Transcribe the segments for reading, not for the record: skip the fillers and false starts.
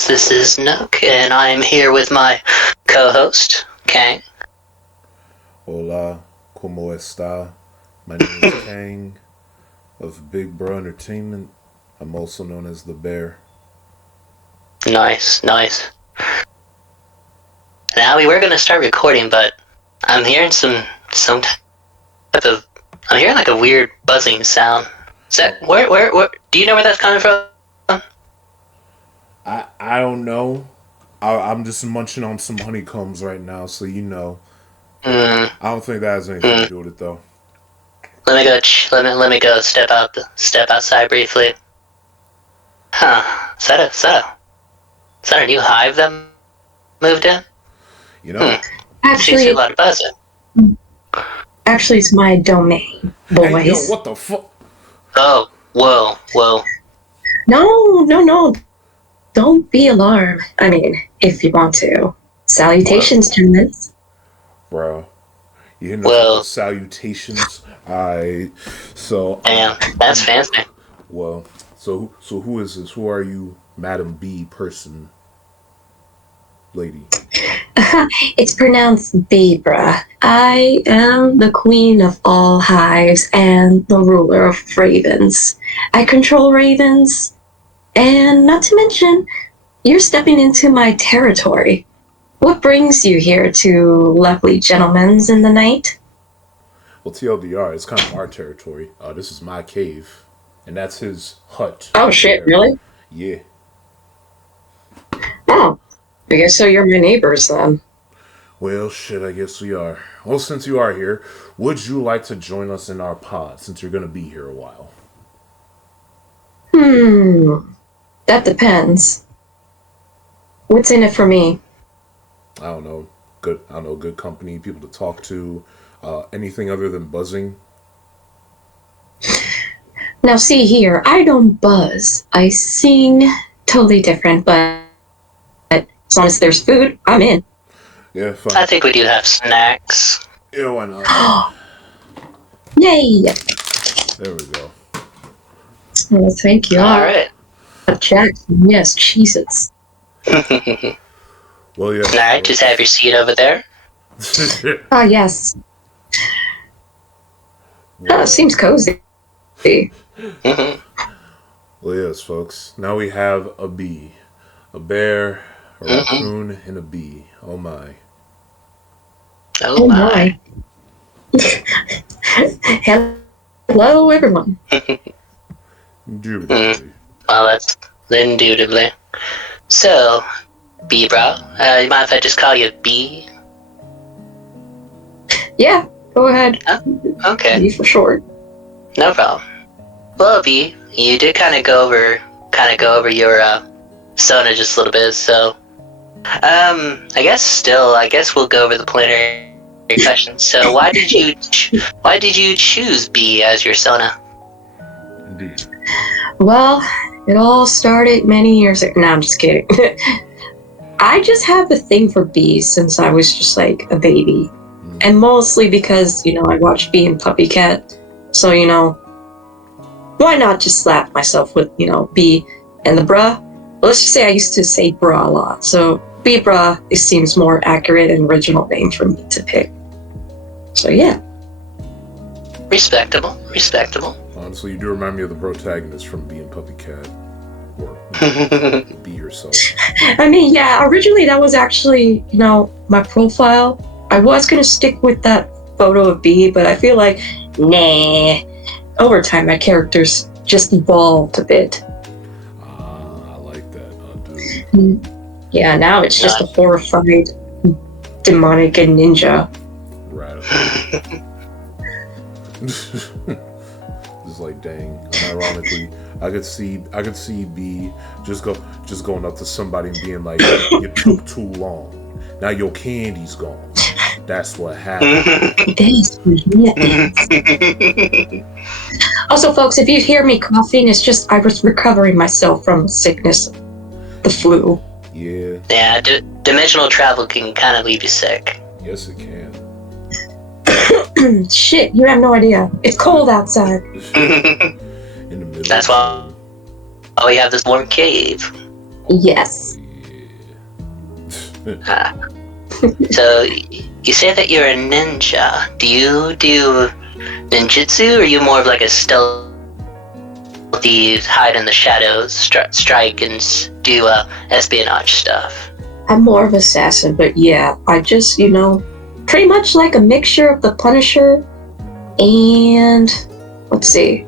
friends. This is Nook, and I am here with my co-host, Kang. Hola, ¿cómo está? My name is Kang of Beebrah Entertainment. I'm also known as the Bear. Nice, nice. Now we were going to start recording, but I'm hearing some type of... I'm hearing like a weird buzzing sound. Is that... Where... Do you know where that's coming from? I don't know. I'm just munching on some honeycombs right now, so you know. Mm, I don't think that has anything to do with it, though. let me go... let me go step outside briefly. Huh. Is that a new hive that moved in? You know? Seems to be a Actually, lot of buzzing. it's my domain, Hey, yo, boys. what the fuck? Oh, whoa. No. Don't be alarmed. I mean, if you want to. Salutations, gentlemen. Bro, you hitting us with Well, the salutations? So, damn, that's fancy. well, so who is this? Who are you, Madam B person? Lady. It's pronounced Beebrah. I am the queen of all hives and the ruler of ravens. I control ravens, and not to mention, you're stepping into my territory. What brings you here to lovely gentlemen's in the night? Well, TLDR, it's kind of our territory. This is my cave, and that's his hut. Oh over shit, there. really? Yeah. Oh, I guess so you're my neighbors then. Well, shit, I guess we are. Well, since you are here, would you like to join us in our pod, since you're going to be here a while? That depends. What's in it for me? I don't know. Good company, people to talk to. Anything other than buzzing? Now see here, I don't buzz. I sing totally different, but as long as there's food, I'm in. Yeah, I fine. think we do have snacks. Yeah, why not? Yay! There we go. Well, thank you. Alright. Jackson, yes, Cheez-Its. Well, yeah. Alright, just have your seat over there. Ah, yes. Well, Seems cozy. Mm-hmm. well, yes, folks. Now we have a bee, a bear, a raccoon, and a bee. Oh my. Oh my. Hello, everyone. Indubitably. Well, that's indubitably. So, Beebrah, you mind if I just call you B? Yeah, go ahead. Okay, B for short. no problem. Well, B, you did kind of go over your Sona just a little bit, so I guess we'll go over the preliminary questions. So, why did you choose B as your Sona? Indeed. Well, it all started many years ago. No, I'm just kidding. I just have a thing for bees since I was just like a baby. And mostly because, I watched Bee and Puppy Cat. So, why not just slap myself with, Bee and the bruh? Well, let's just say I used to say bruh a lot. So, Beebrah, it seems more accurate and original name for me to pick. So, yeah. Respectable. Honestly, you do remind me of the protagonist from Bee and Puppy Cat. Or Be Yourself. I mean, yeah, originally that was actually, my profile. I was going to stick with that photo of Bee, but I feel like, nah. Over time, my characters just evolved a bit. I like that, dude. Yeah, now it's just a horrified, demonic and ninja. Radical. Just like, dang. Unironically, I could see B just going up to somebody and being like, "You took too long. Now your candy's gone." That's what happened. Also, folks, if you hear me coughing, it's just I was recovering myself from sickness, the flu. Yeah. Yeah, dimensional travel can kind of leave you sick. Yes, it can. Shit, you have no idea. It's cold outside. In the middle. That's why we have this warm cave. Yes. So, you say that you're a ninja. Do you do ninjutsu, or are you more of like a stealthy, hide in the shadows, strike, and do espionage stuff? I'm more of an assassin, but yeah, I just, pretty much like a mixture of the Punisher and, let's see,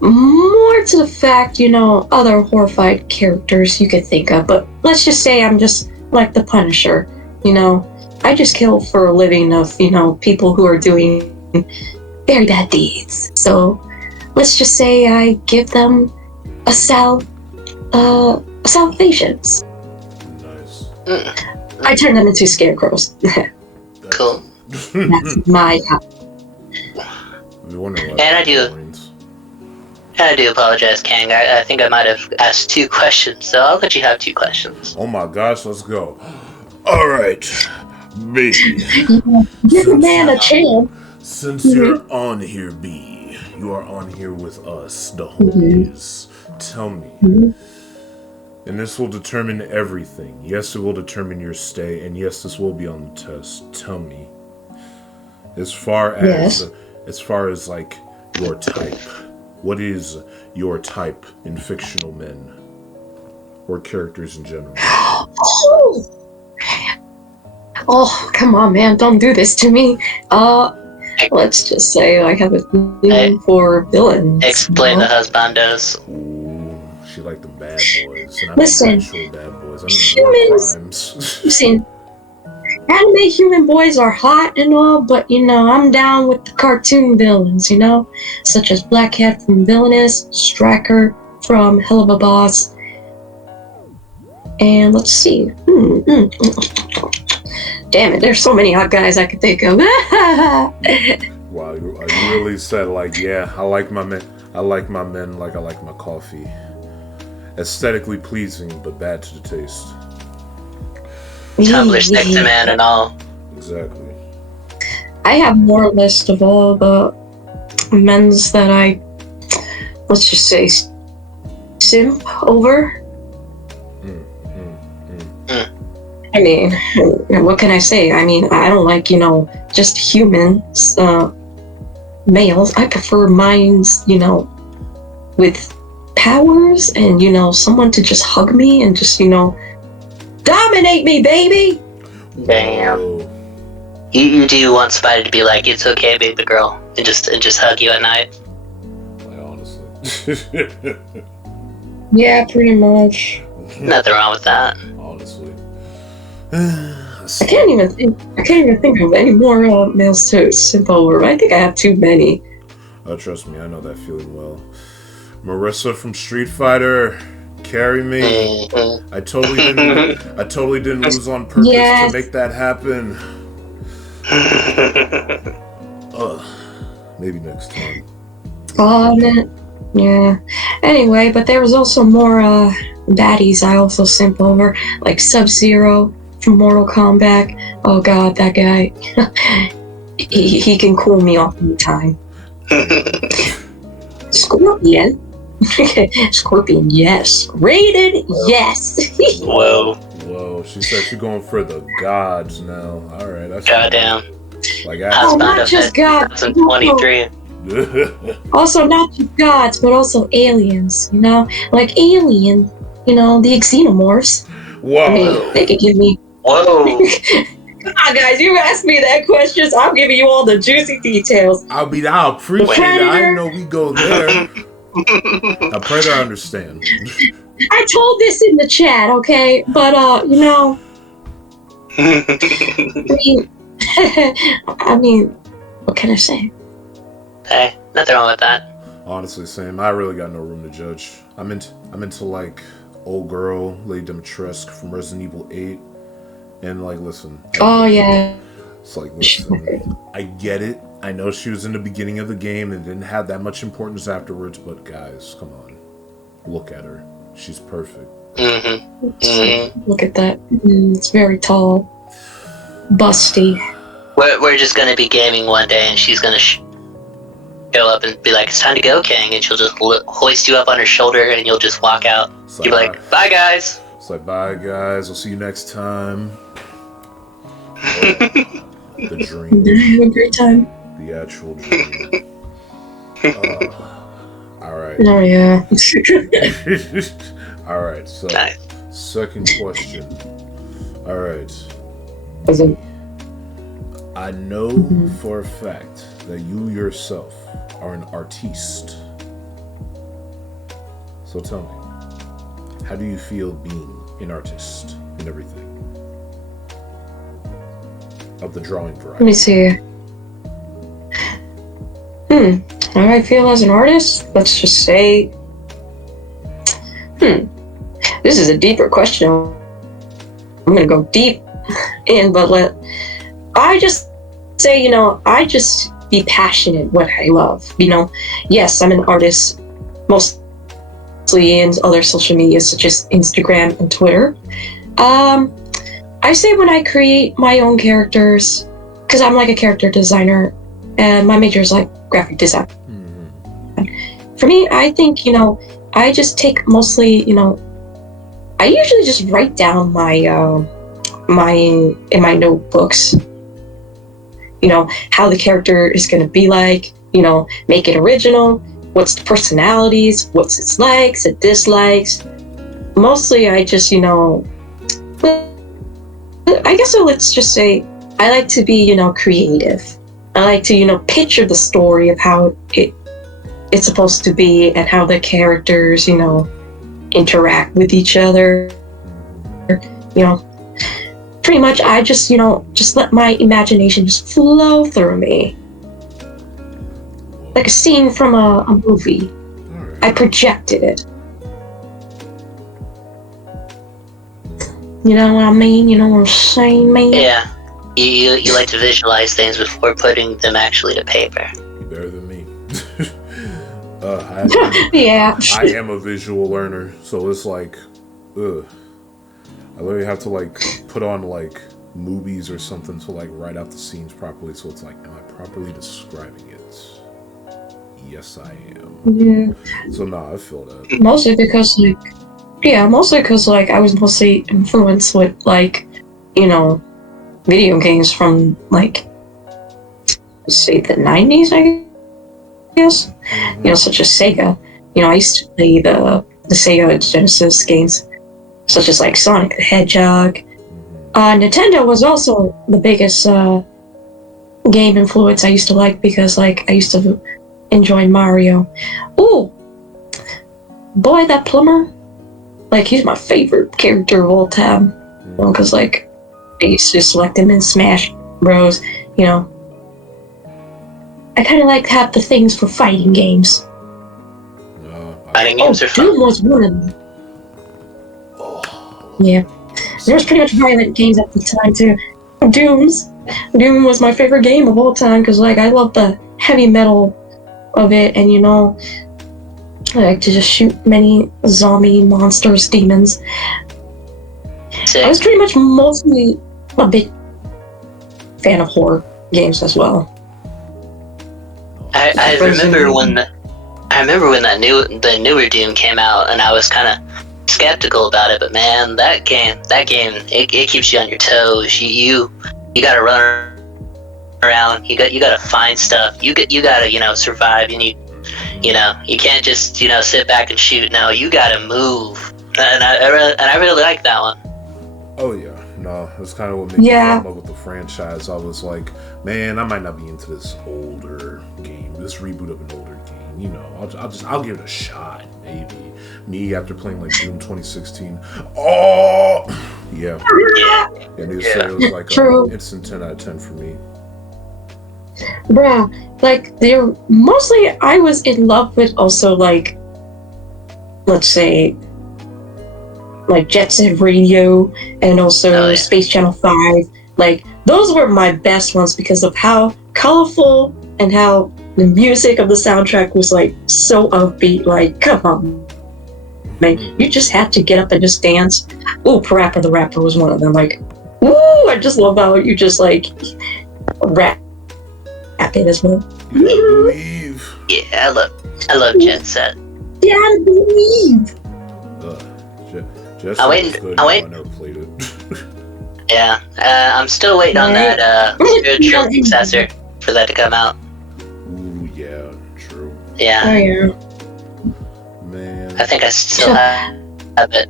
more to the fact, other horrified characters you could think of, but let's just say I'm just like the Punisher, I just kill for a living of, people who are doing very bad deeds. So let's just say I give them a salvations. Nice. I turn them into scarecrows. Cool. That's my And I do apologize, Kang. I think I might have asked 2 questions, so I'll let you have 2 questions. Oh my gosh, let's go. All right, B. Give a man a chance. Since you're on here, B, you are on here with us, the homies. Tell me. And this will determine everything. Yes, it will determine your stay, and yes, this will be on the test. Tell me. As far as like your type. What is your type in fictional men or characters in general? Oh, come on, man! Don't do this to me. Let's just say I have a thing for villains. Explain the husbandos. Ooh, she like the bad boys. And I Listen, actual bad boys. I mean, crimes. Listen, anime human boys are hot and all, but I'm down with the cartoon villains, such as Black Cat from Villainous, Striker from Hell of a Boss, and let's see. Damn it, there's so many hot guys I could think of. Wow, you really said yeah, I like my men. I like my men like I like my coffee. Aesthetically pleasing, but bad to the taste. Tumblr sexy man and all. Exactly. I have more list of all the men's that I, let's just say, simp over. I mean, what can I say? I mean, I don't like, just humans, males. I prefer minds, with powers and, someone to just hug me and just, dominate me, baby! Damn. You do want somebody to be like, it's okay, baby girl, and just hug you at night. Like, honestly. Yeah, pretty much. Nothing wrong with that. Honestly. I can't even think of any more males to simp over. I think I have too many. Trust me, I know that feeling well. Marissa from Street Fighter, carry me. I totally didn't lose on purpose to make that happen. Maybe next time. Yeah. Anyway, but there was also more baddies I also simp over, like Sub-Zero from Mortal Kombat. Oh god, that guy. he can cool me off anytime. Scorpion. Scorpion, yes. Rated, yes. Whoa, she said she's going for the gods now. Alright, that's goddamn. Like, not just gods. 2023. Also, not just gods, but also aliens, Like Alien, the Xenomorphs. Whoa. I mean, they could give me... Whoa. Come on, guys, you asked me that question, so I'm giving you all the juicy details. I appreciate it. I know we go there. I pray that I understand. I told this in the chat, okay? But, I mean, what can I say? Hey, nothing wrong with that. Honestly, same. I really got no room to judge. I'm into like old girl Lady Dimitrescu from Resident Evil 8, and listen. Yeah. It's like, listen, I get it. I know she was in the beginning of the game and didn't have that much importance afterwards, but guys, come on, look at her. She's perfect. Look at that. It's very tall, busty. We're just gonna be gaming one day, and she's gonna show up and be like, "It's time to go, Kang," and she'll just hoist you up on her shoulder, and you'll just walk out. You'll be like, "Bye, guys." It's like, bye guys, we'll see you next time. The dream. Have a great time. The actual dream. Alright. Oh yeah. Alright, so Nice. second question. Alright. I know for a fact that you yourself are an artiste. So tell me, how do you feel being an artist and everything? Of the drawing variety. Let me see. How do I feel as an artist? Let's just say. This is a deeper question. I'm gonna go deep in, but I just say, I just be passionate what I love. Yes, I'm an artist, mostly in other social media such as Instagram and Twitter. I say when I create my own characters, because I'm like a character designer, and my major is like graphic design. For me, I think, I just take mostly, I usually just write down in my notebooks, how the character is going to be like, make it original, what's the personalities, what's its likes, its dislikes. Mostly I just, I guess let's just say I like to be, creative. I like to, picture the story of how it's supposed to be and how the characters, interact with each other. Pretty much I just, just let my imagination just flow through me. Like a scene from a movie. I projected it. You know what I mean? You know what I'm saying, man? Yeah. You like to visualize things before putting them actually to paper. You better than me. Yeah. I am a visual learner, so it's like, I literally have to put on movies or something to write out the scenes properly. So it's like, am I properly describing it? Yes, I am. Yeah. So I feel that. Mostly because I was mostly influenced with video games from let's say the 90s, I guess. Such as Sega. I used to play the Sega Genesis games, such as Sonic the Hedgehog. Nintendo was also the biggest game influence I used to like because I used to enjoy Mario. Ooh, boy, that plumber, he's my favorite character of all time. Because I used to select him in Smash Bros. I kind of have the things for fighting games. Fighting games are fun. Doom was one of them. Yeah. There was pretty much violent games at the time too. Doom was my favorite game of all time because I love the heavy metal of it, and I like to just shoot many zombie monsters, demons. Sick. I was pretty much mostly a big fan of horror games as well. I remember when the newer Doom came out, and I was kind of skeptical about it. But man, that game, it keeps you on your toes. You gotta run around. You gotta find stuff. You gotta survive. You need you can't just sit back and shoot. No, you gotta move. And I really like that one. Oh yeah. No, it's kind of what made me fall in love with the franchise. I was like, man, I might not be into this older game, this reboot of an older game. I'll give it a shot, maybe. Me after playing Doom 2016. Oh, yeah. And they say it was an instant 10 out of 10 for me. Bruh, they're mostly I was in love with also let's say Jet Set Radio and also Space Channel 5. Those were my best ones because of how colorful and how the music of the soundtrack was so upbeat. Come on, man, you just had to get up and just dance. Ooh, Parappa the Rapper was one of them. Ooh, I just love how you just rap it as well. You gotta believe. Yeah, I love Jet Set. Yeah, I believe. Jet I Set wait. was good. I No, wait. I never played it. Yeah, I'm still waiting on Right. that spiritual successor for that to come out. Ooh, yeah, true. Oh Yeah, yeah. Man, I think I still have it.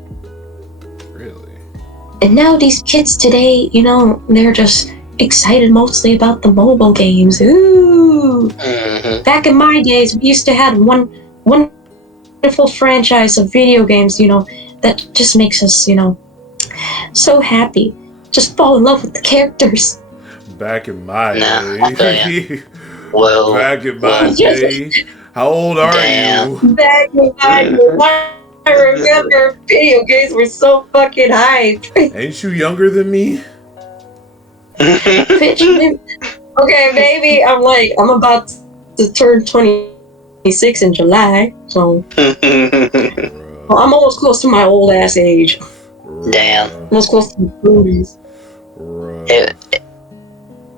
really? And now these kids today, they're just excited mostly about the mobile games. Ooh. Hmm. Back in my days, we used to have one wonderful franchise of video games, that just makes us, so happy. Just fall in love with the characters. Back in my No, I feel ya. day. Whoa, Back in my whoa, day. How old are damn. you? Back in my day, I remember video games were so fucking hype. Ain't you younger than me? Bitch, okay, baby, I'm about to turn 26 in July, so well, I'm almost close to my old ass age. Damn. Almost close to the 30s.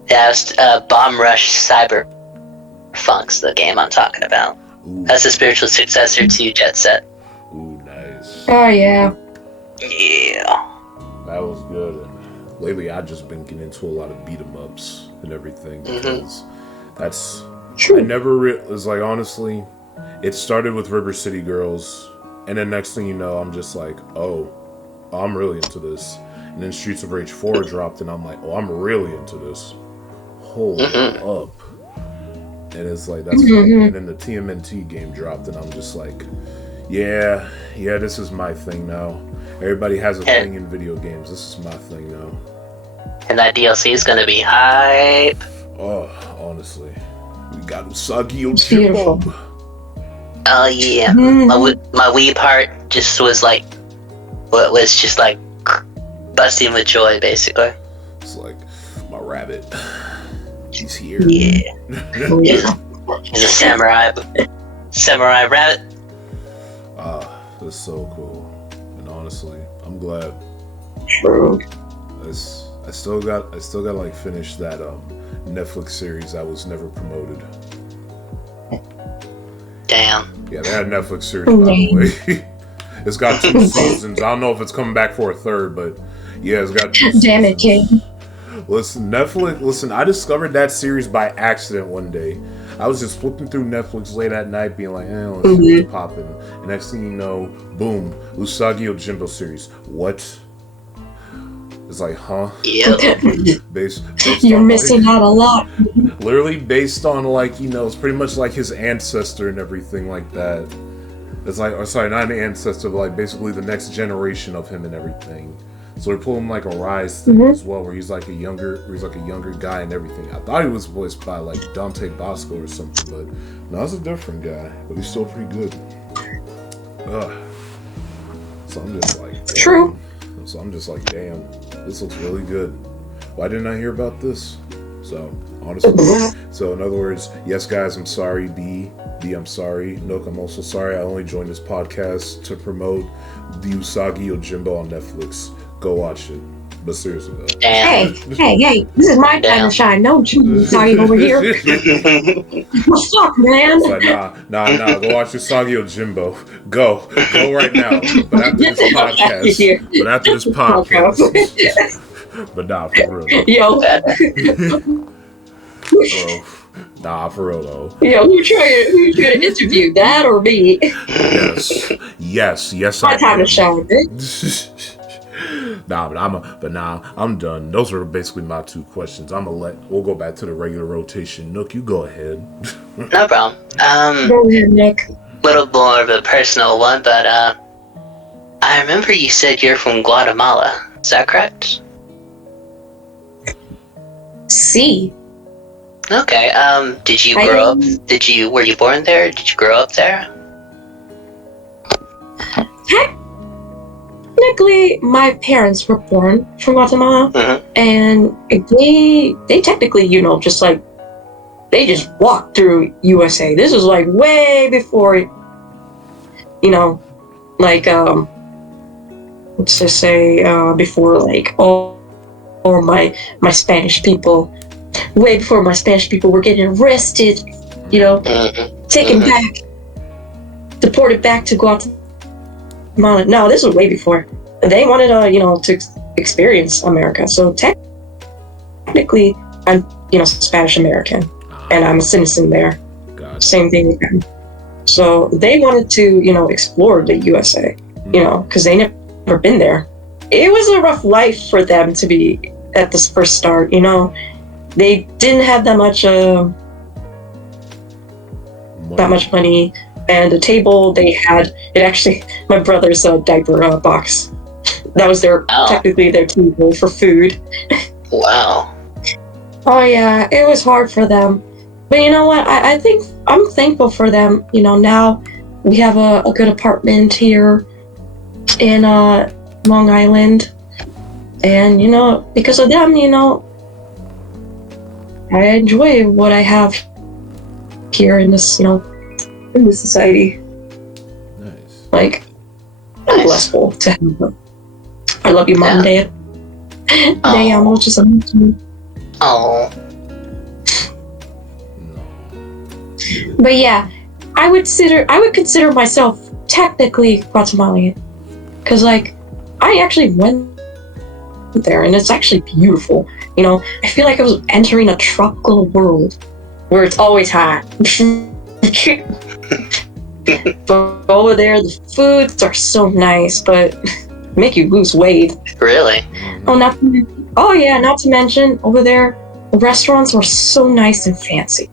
That's Bomb Rush Cyberpunk's the game I'm talking about. Ooh, That's the spiritual successor to Jet Set. ooh, nice. Oh yeah. Yeah. That was good. And lately, I've just been getting into a lot of beat 'em ups and everything because that's True. I never was like honestly, it started with River City Girls, and then next thing you know, I'm just like, oh, I'm really into this. And then Streets of Rage 4 dropped, and I'm like, oh, I'm really into this. Hold up. And it's like that's and then the TMNT game dropped, and I'm just like, yeah, this is my thing now. Everybody has a thing in video games. This is my thing now. And that DLC is gonna be hype. Oh, honestly, we got Usagi Beautiful. Yojimbo. Oh yeah. My Wii part just was like, busting with joy, basically. It's like my rabbit. He's here. Yeah. Oh, yeah. He's a samurai rabbit. That's so cool. And honestly, I'm glad. True. I still got like finish that Netflix series that was never promoted. Damn. Yeah, they had a Netflix series by the way. It's got 2 seasons. I don't know if it's coming back for a third, but yeah, it's got 2 Damn it, seasons. King. Listen, Netflix. Listen, I discovered that series by accident one day. I was just flipping through Netflix late at night, being like, let's see what's popping. And next thing you know, boom, Usagi Yojimbo series. What? It's like, huh? Yep. Based You're on, missing out a lot. literally based on it's pretty much like his ancestor and everything like that. It's like, or sorry, not an ancestor, but like basically the next generation of him and everything. So they're pulling like a Rise thing as well, where he's like a younger guy and everything. I thought he was voiced by like Dante Bosco or something, but no, it's a different guy, but he's still pretty good. So I'm just like, damn. True. So I'm just like, damn, this looks really good. Why didn't I hear about this? So honestly, so in other words, yes, guys, I'm sorry. B, I'm sorry. Nook, I'm also sorry. I only joined this podcast to promote the Usagi Yojimbo on Netflix. Go watch it. But seriously though. Damn. Hey, this is my time to shine. No Usagi over here. What the fuck, man? It's like, nah. Go watch Usagi Yojimbo. Go right now. But after this podcast. But nah, for real. Yo. Bro. Nah, for real though. Yo, who trying to interview, that or me? Yes. My time to shine, bitch. I'm done. Those are basically my 2 questions. We'll go back to the regular rotation. Nook, you go ahead. No problem. Go ahead, Nick. Little more of a personal one, but I remember you said you're from Guatemala. Is that correct? C. Okay. Did you grow up? Were you born there? Did you grow up there? Technically, my parents were born from Guatemala, and they technically, they just walked through USA. This was like way before, let's just say before like all my Spanish people, way before my Spanish people were getting arrested, taken back, deported back to Guatemala. No, this was way before. they wanted to experience America. So technically, I'm Spanish American, and I'm a citizen there. God. Same thing with them. So they wanted to explore the USA, because they never been there. It was a rough life for them to be at this first start. They didn't have that much money, and the table they had, it actually, my brother's diaper box. That was technically their table for food. Wow. Oh yeah, it was hard for them. But you know what? I think I'm thankful for them. Now we have a good apartment here in Long Island. And, because of them, I enjoy what I have here in this, in this society. Nice. Like, I'm blessful to have them. I love you, Mom and Dad. Te amo, just Oh. But yeah, I would consider myself technically Guatemalan, because I actually went there, and it's actually beautiful. I feel like I was entering a tropical world where it's always hot. But over there, the foods are so nice, but make you lose weight. Really? Not to mention over there, the restaurants are so nice and fancy.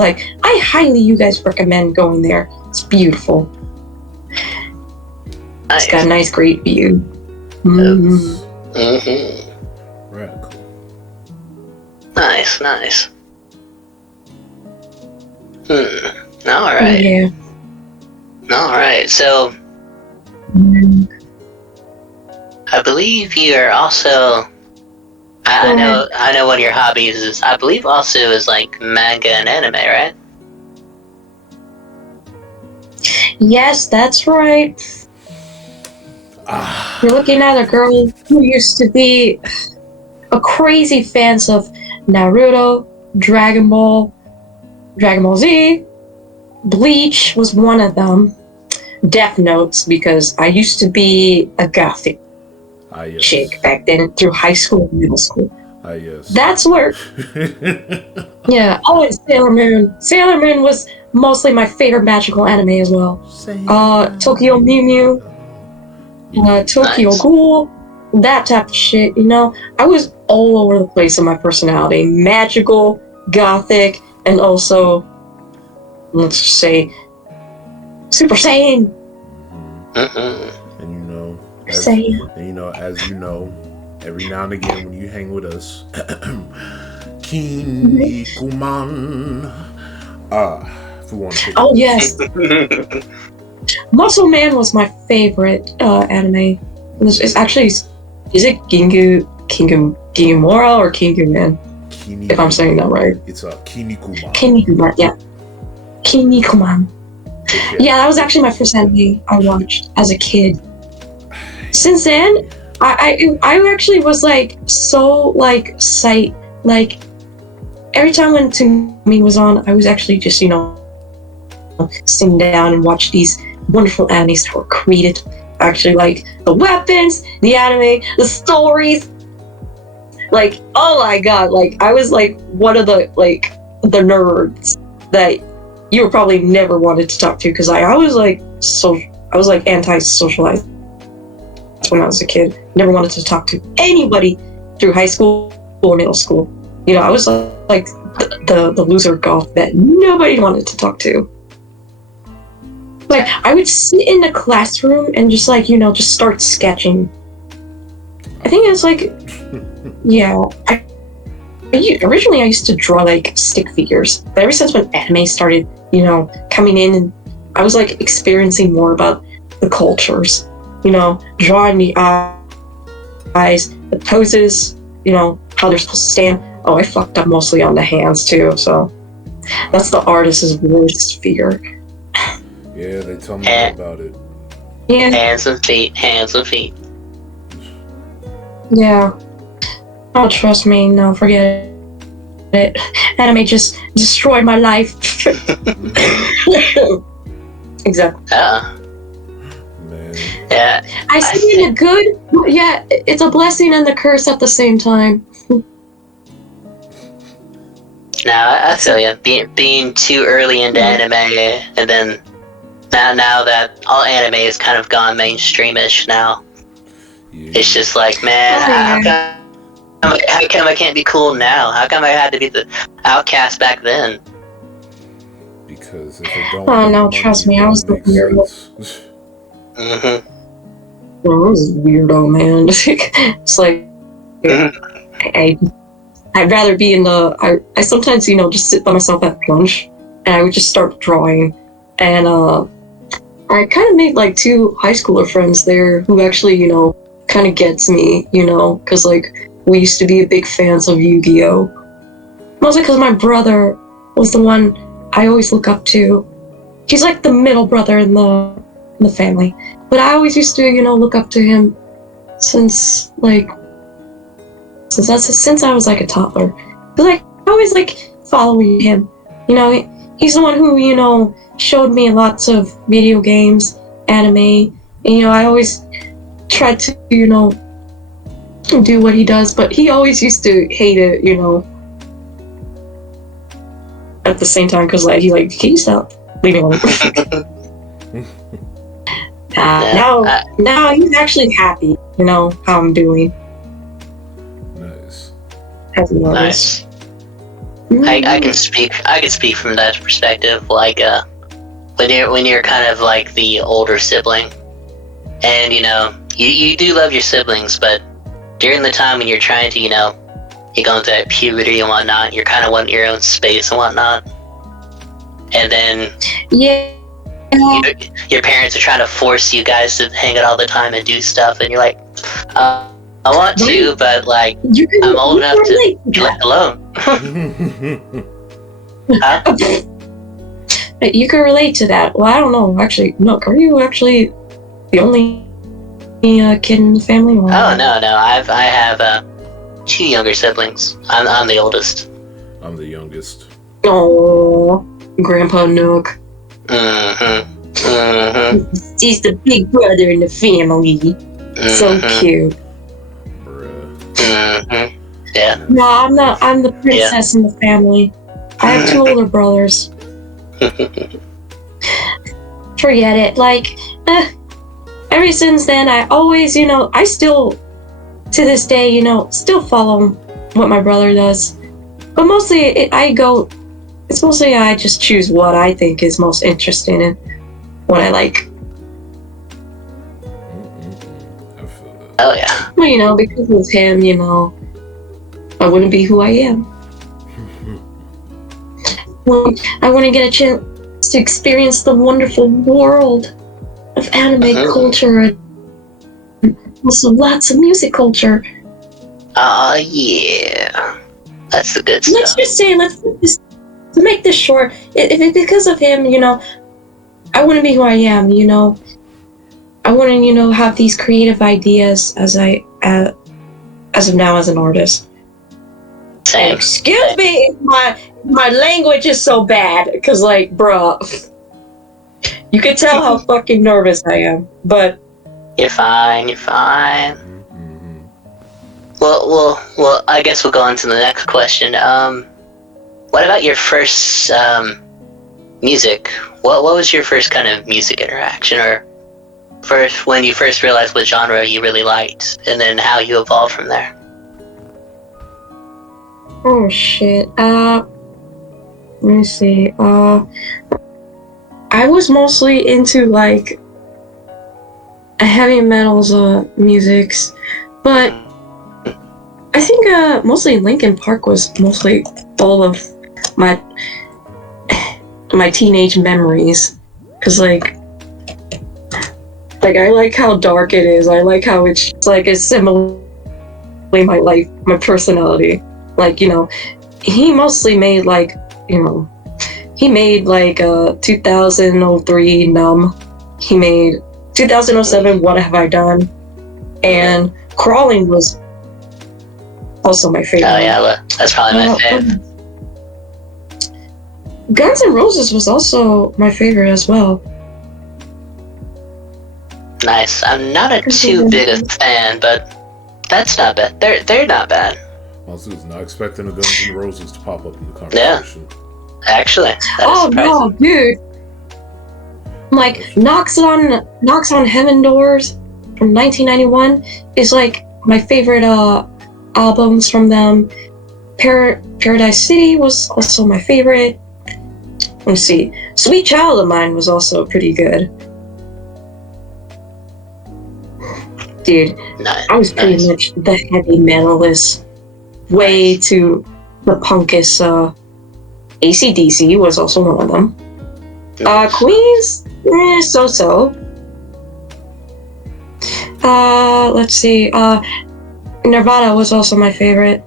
I highly you guys recommend going there. It's beautiful. Nice. It's got a nice, great view. Radical. Nice. All right. Yeah. All right. So, I believe you are also. I know one of your hobbies is, I believe, also is manga and anime, right? Yes, that's right. You're looking at a girl who used to be a crazy fan of Naruto, Dragon Ball Z, Bleach was one of them, Death Notes, because I used to be a gothic chick back then through high school and middle school. Yes. That's where. Yeah. Oh, and Sailor Moon. Sailor Moon was mostly my favorite magical anime as well. Tokyo Mew Mew, Tokyo Ghoul, that type of shit. I was all over the place in my personality. Magical, gothic, and also, let's just say, Super Saiyan. And as you know, every now and again when you hang with us, Kinnikuman. If we want to. Oh yes. Muscle Man was my favorite anime. It's actually, is it Gingumora or Kinguman? If I'm saying that right. It's a Kinnikuman. Kinnikuman, yeah. Kinnikuman. Yeah, that was actually my first anime I watched as a kid. Since then, I actually was so psyched. Every time when Tsumi was on, I was actually just sitting down and watch these wonderful animes that were created. Actually, the weapons, the anime, the stories. Oh my god! I was one of the nerds that you were probably never wanted to talk to, because I was anti-socialized when I was a kid. Never wanted to talk to anybody through high school or middle school. I was the loser goth that nobody wanted to talk to. I would sit in the classroom and just just start sketching. I think it's yeah. Originally I used to draw stick figures, but ever since when anime started, coming in, and I was experiencing more about the cultures, drawing the eyes, the poses, how they're supposed to stand. Oh, I fucked up mostly on the hands too, so that's the artist's worst fear. Yeah, they tell me all about it. Yeah. Hands and feet. Yeah. Oh, trust me, no, forget it. Anime just destroyed my life. Exactly. Yeah. Man. Yeah, Yeah. I see it in the good. Yeah, it's a blessing and the curse at the same time. No, I feel you. Being too early into anime, and then now that all anime has kind of gone mainstreamish now, it's just like, man, how come I can't be cool now? How come I had to be the outcast back then? Because if it don't Oh make no, money, trust me, it I was don't the make weirdo. sense. Mm-hmm. I was a weirdo, man. It's like I, I'd rather be in the. I sometimes just sit by myself at lunch, and I would just start drawing, and I kind of made like two high schooler friends there who actually kind of gets me, because like we used to be big fans of Yu-Gi-Oh. Mostly because my brother was the one I always look up to. He's like the middle brother in the family, but I always used to look up to him since I was like a toddler. Cause like I always like following him. He's the one who showed me lots of video games, anime, and I always tried to do what he does, but he always used to hate it. At the same time, because like he's like, can you stop? Leave me alone. Now he's actually happy. How I'm doing. Nice. Nice. I can speak from that perspective. Like when you're kind of like the older sibling, and you do love your siblings, but during the time when you're trying to you're going through that puberty and whatnot, you're kind of wanting your own space and whatnot, and then your parents are trying to force you guys to hang out all the time and do stuff, and you're like, I want to, but like I'm old enough to be left alone. Huh? You can relate to that. Well, I don't know. Actually, Nook, are you actually the only kid in the family? Or? Oh no, I have two younger siblings. I'm the oldest. I'm the youngest. Oh, Grandpa Nook. He's the big brother in the family. So cute. Yeah. No, I'm not. I'm the princess in the family. I have two older brothers. Forget it. Like, ever since then, I always, I still, to this day, still follow what my brother does. But mostly, it's mostly I just choose what I think is most interesting and what I like. Oh yeah. Well, because of him, I wouldn't be who I am. Well, I want to get a chance to experience the wonderful world of anime culture and also lots of music culture. Yeah. That's the good stuff. Let's just say, to make this short, if because of him, I wouldn't be who I am, I wouldn't, have these creative ideas as of now as an artist. Same. Excuse me if my language is so bad, because like, bruh, you can tell how fucking nervous I am, but You're fine. Well, I guess we'll go on to the next question. What about your first music? What was your first kind of music interaction, or first when you first realized what genre you really liked, and then how you evolved from there? oh shit. Let me see. I was mostly into like heavy metals musics, but I think mostly Linkin Park was mostly all of my teenage memories, because like I like how dark it is. I like how it's like it's similarly my life, my personality. Like he mostly made like he made like 2003 Numb. He made 2007 What Have I Done, and Crawling was also my favorite. Oh yeah, that's probably my favorite. Guns N' Roses was also my favorite as well. Nice. I'm not a too big a fan, but that's not bad. They're not bad. I was not expecting the Guns N' Roses to pop up in the conversation. Actually, that is Oh surprising. no, dude! Like knocks on Heaven Doors from 1991 is like my favorite albums from them. Paradise City was also my favorite. Let's see, Sweet Child of Mine was also pretty good. Dude, Nice. I was pretty much the heavy metalist way to the punkest. AC/DC was also one of them. Queens, so. Let's see. Nirvana was also my favorite.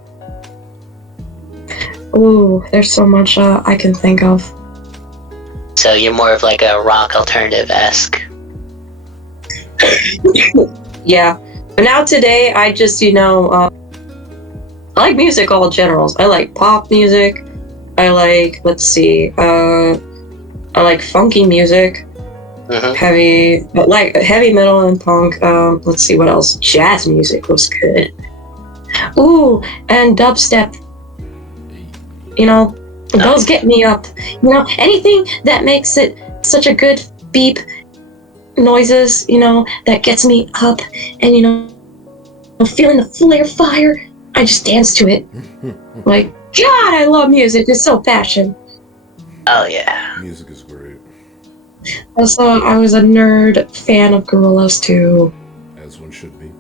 Ooh, there's so much I can think of. So you're more of like a rock alternative-esque. Yeah, but now today I just I like music all generals. I like pop music. I like I like funky music. Heavy metal and punk. Let's see what else. Jazz music was good. Ooh, and dubstep. Those get me up. Anything that makes it such a good beep noises, that gets me up, and I'm feeling the flare fire. I just dance to it. Like, God, I love music. It's so passion. Oh yeah. Music is great. Also, I was a nerd fan of Gorillaz too. As one should be.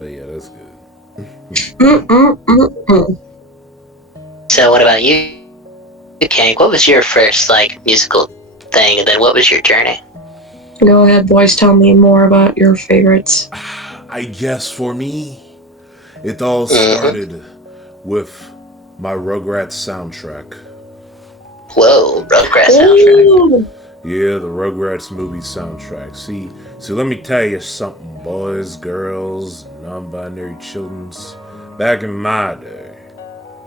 But yeah, that's good. So what about you, Kank? What was your first musical thing, and then what was your journey? Go ahead, boys. Tell me more about your favorites. I guess for me, it all started with my Rugrats soundtrack. Whoa, Rugrats soundtrack. Yeah, the Rugrats movie soundtrack. See, let me tell you something, boys, girls, non-binary childrens. Back in my day,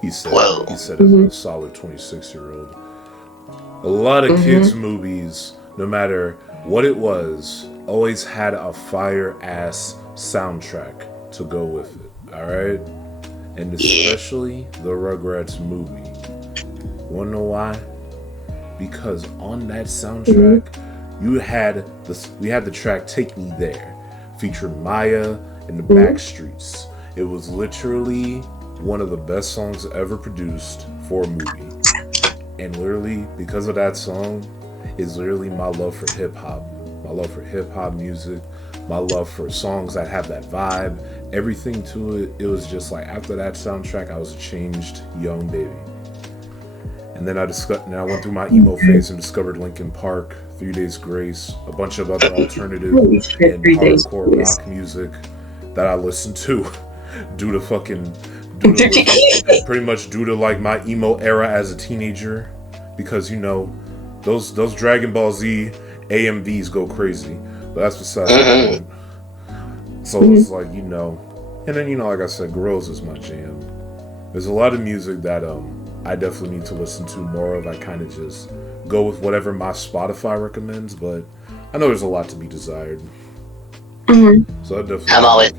he said as a solid 26-year-old, a lot of kids' movies, no matter what it was, always had a fire-ass soundtrack to go with it, alright? And especially the Rugrats movie. Wanna know why? Because on that soundtrack, we had the track "Take Me There," featuring Maya and the Backstreets. It was literally one of the best songs ever produced for a movie, and literally because of that song, is literally my love for hip hop music, my love for songs that have that vibe, everything to it. It was just like after that soundtrack, I was a changed young baby. And then I went through my emo phase and discovered Linkin Park, 3 Days Grace, a bunch of other alternative and hardcore rock music that I listened to pretty much due to like my emo era as a teenager, because those Dragon Ball Z AMVs go crazy, but that's besides the point. So it's like and then like I said, Gorillaz is my jam. There's a lot of music that I definitely need to listen to more of. I kind of just go with whatever my Spotify recommends, but I know there's a lot to be desired. So I definitely. I'm always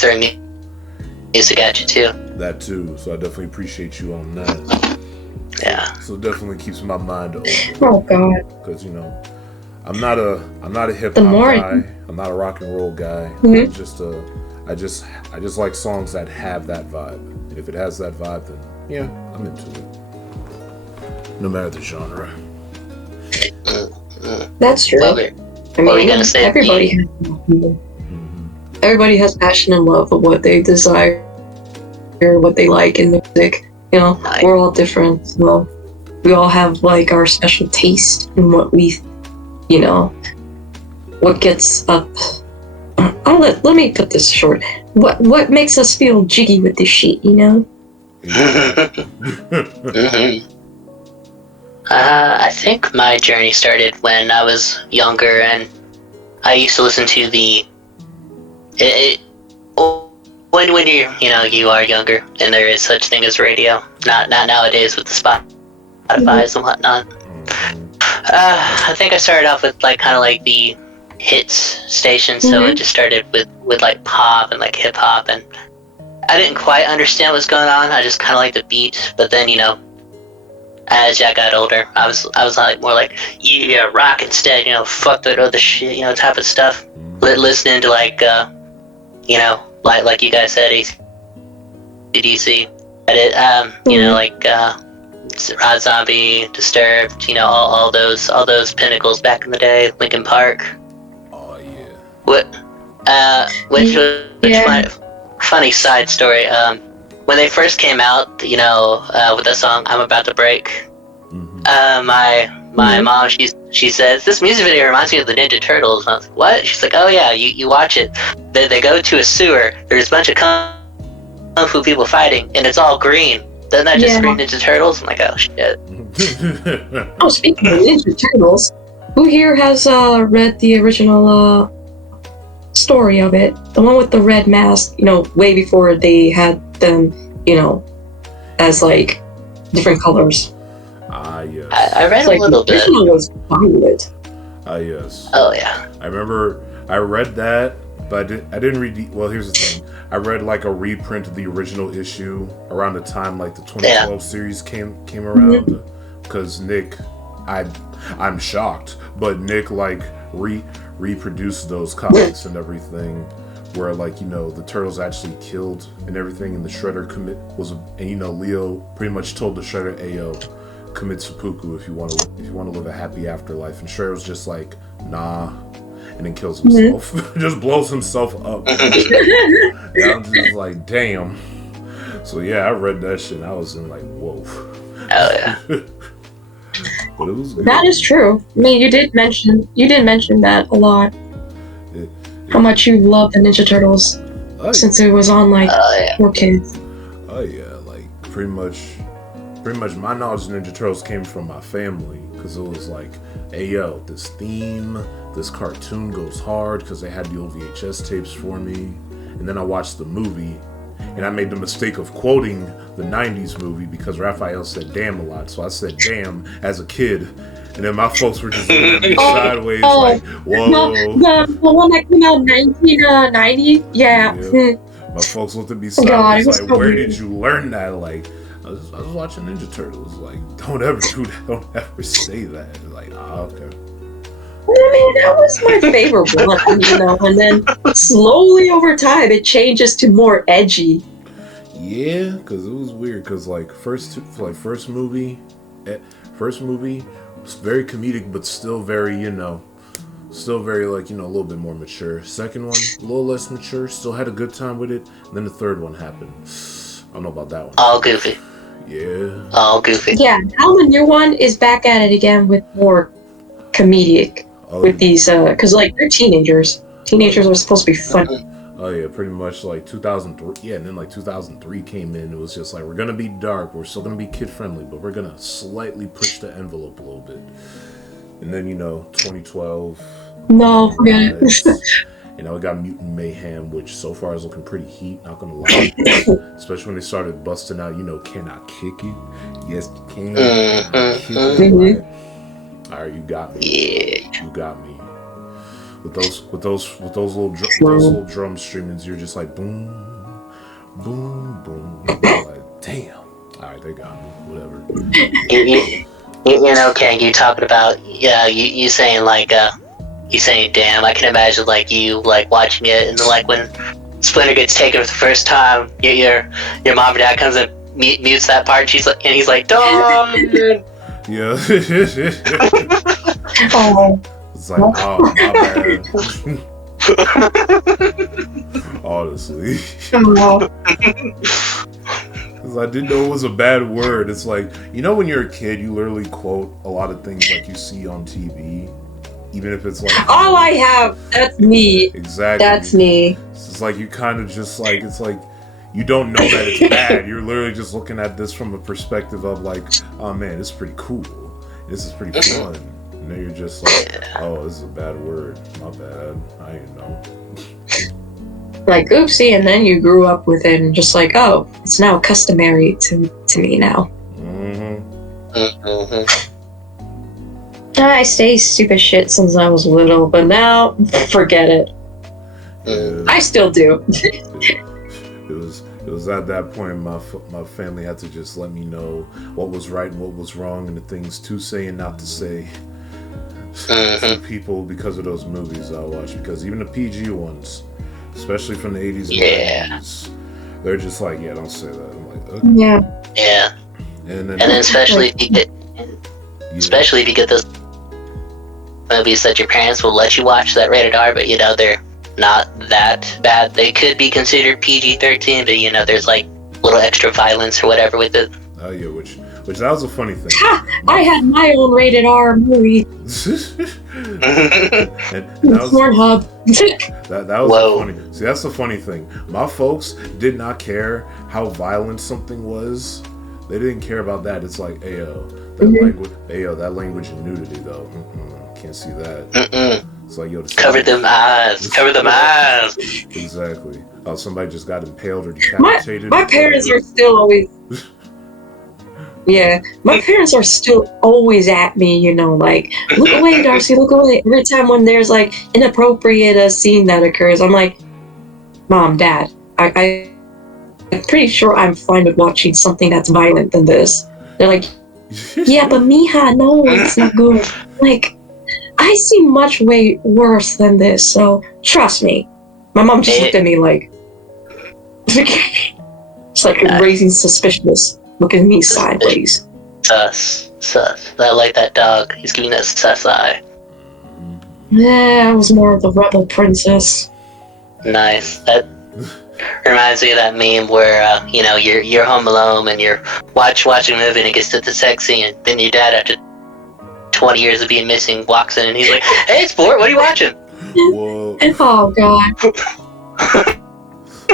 throwing music at you too. That too. So I definitely appreciate you on that. Yeah. So it definitely keeps my mind open. Oh God. Because I'm not a hip hop guy. I'm not a rock and roll guy. I'm just I just like songs that have that vibe. And if it has that vibe, then yeah, I'm into it. No matter the genre. That's true. Everybody has passion and love of what they desire, or what they like in music. We're all different, so we all have our special taste in what we, what gets up. Let me put this short. What makes us feel jiggy with this shit, I think my journey started when I was younger, and I used to listen to when you are younger, and there is such thing as radio. Not nowadays with the Spotify Spotify's and whatnot. I think I started off with like kind of like the hits station, so it just started with like pop and like hip hop, and I didn't quite understand what's going on. I just kind of liked the beat, but then as I got older, I was like more like rock instead, fuck the other shit, type of stuff. Listening to like like you guys said, AC/DC, like Rod Zombie, Disturbed, all those pinnacles back in the day, Linkin Park. Oh yeah. Which my funny side story. When they first came out, with the song "I'm About to Break," my mom, she says this music video reminds me of the Ninja Turtles. And I was like, what? She's like, oh yeah, you watch it. They go to a sewer. There's a bunch of kung fu people fighting, and it's all green. Doesn't that just scream Ninja Turtles? I'm like, oh shit. Oh, speaking of Ninja Turtles, who here has read the original story of it? The one with the red mask, way before they had them, as like different colors. Yes. I read a little bit. The original was violet. Yes. Oh yeah. I remember I read that, but I didn't read. Well, here's the thing. I read like a reprint of the original issue around the time like the 2012 series came around, because Nick, I'm shocked, but Nick like reproduced those comics and everything, where like the turtles actually killed and everything, and the Shredder Leo pretty much told the Shredder, "Ayo, commit seppuku if you want to live a happy afterlife," and Shredder was just like, nah. And then kills himself. Just blows himself up. And I'm just like, damn. So yeah, I read that shit and I was in like, whoa. Oh yeah. But it was good. That is true. I mean, you did mention that a lot. How much you love the Ninja Turtles since it was on like for kids. Oh yeah, like pretty much my knowledge of Ninja Turtles came from my family, because it was like, hey yo, this theme, this cartoon goes hard, because they had the old VHS tapes for me. And then I watched the movie, and I made the mistake of quoting the 90s movie because Raphael said damn a lot, so I said damn as a kid. And then my folks were just looking at me sideways like, whoa. The one that came out in 1990? Yeah. My folks looked at me sideways like, where did you learn that? Like, I was watching Ninja Turtles. Like, don't ever do that. Don't ever say that. Like, okay. I mean, that was my favorite one, and then slowly over time it changes to more edgy. Yeah, because it was weird. Because like first movie was very comedic, but still very like a little bit more mature. Second one, a little less mature, still had a good time with it. And then the third one happened. I don't know about that one. All goofy. Yeah. All goofy. Yeah, now the new one is back at it again with more comedic. With these, because like they're teenagers. Teenagers are supposed to be funny. Oh yeah, pretty much like 2003. Yeah, and then like 2003 came in. It was just like, we're gonna be dark. We're still gonna be kid friendly, but we're gonna slightly push the envelope a little bit. And then 2012. No, forget it. We got Mutant Mayhem, which so far is looking pretty heat. Not gonna lie, especially when they started busting out. Can I kick it? Yes, you can. Kick it. All right, you got me. Yeah. You got me. With those little drum streamings, you're just like boom, boom, boom. Like, damn. All right, they got me. Whatever. Ken, you talking about you saying like you saying damn. I can imagine like you like watching it, and then like when Splinter gets taken for the first time, your mom or dad comes and mutes that part. And he's like, "Dog." Yeah. Oh. It's like, oh, my bad. Honestly. Because I didn't know it was a bad word. It's like, when you're a kid, you literally quote a lot of things like you see on TV. Even if it's like... Oh, I have. That's me. Exactly. That's me. It's like you kind of just like, it's like, you don't know that it's bad. You're literally just looking at this from a perspective of like, oh man, this is pretty cool. This is pretty fun. And then you're just like, oh, this is a bad word. My bad. I didn't know. Like, oopsie, and then you grew up with it and just like, oh, it's now customary to me now. Mm-hmm. Mm-hmm. I say stupid shit since I was little, but now, forget it. Yeah. I still do. It was at that point my family had to just let me know what was right and what was wrong and the things to say and not to say to people because of those movies I watched. Because even the PG ones, especially from the 80s and Yeah. 90s, they're just like, yeah, don't say that. I'm like, okay. Yeah. Yeah. And And then especially if you get those movies that your parents will let you watch that rated R, but they're not that bad. They could be considered PG-13, but there's like little extra violence or whatever with it. Oh yeah, which that was a funny thing. I had my own rated R movie. and that was Pornhub. that was Whoa. the funny. See, that's the funny thing. My folks did not care how violent something was. They didn't care about that. It's like, ayo, that language and nudity though. Can't see that. It's like, yo, Cover them eyes. Cover them eyes. Exactly. Oh, somebody just got impaled or decapitated. My parents are still always. Yeah, my parents are still always at me, like, look away, Darcy, look away. Every time when there's like inappropriate scene that occurs, I'm like, Mom, Dad, I'm pretty sure I'm fine with watching something that's violent than this. They're like, yeah, but Mija, no, it's not good. Like, I see much way worse than this, so trust me. My mom just looked at me like, it's like raising suspiciousness. Look at me sideways. Sus. I like that dog. He's giving that sus eye. Yeah, I was more of the rebel princess. Nice. That reminds me of that meme where you're home alone and you're watching a movie and it gets to the sex scene, and then your dad, after 20 years of being missing, walks in and he's like, "Hey, sport, what are you watching?" Whoa. Oh God.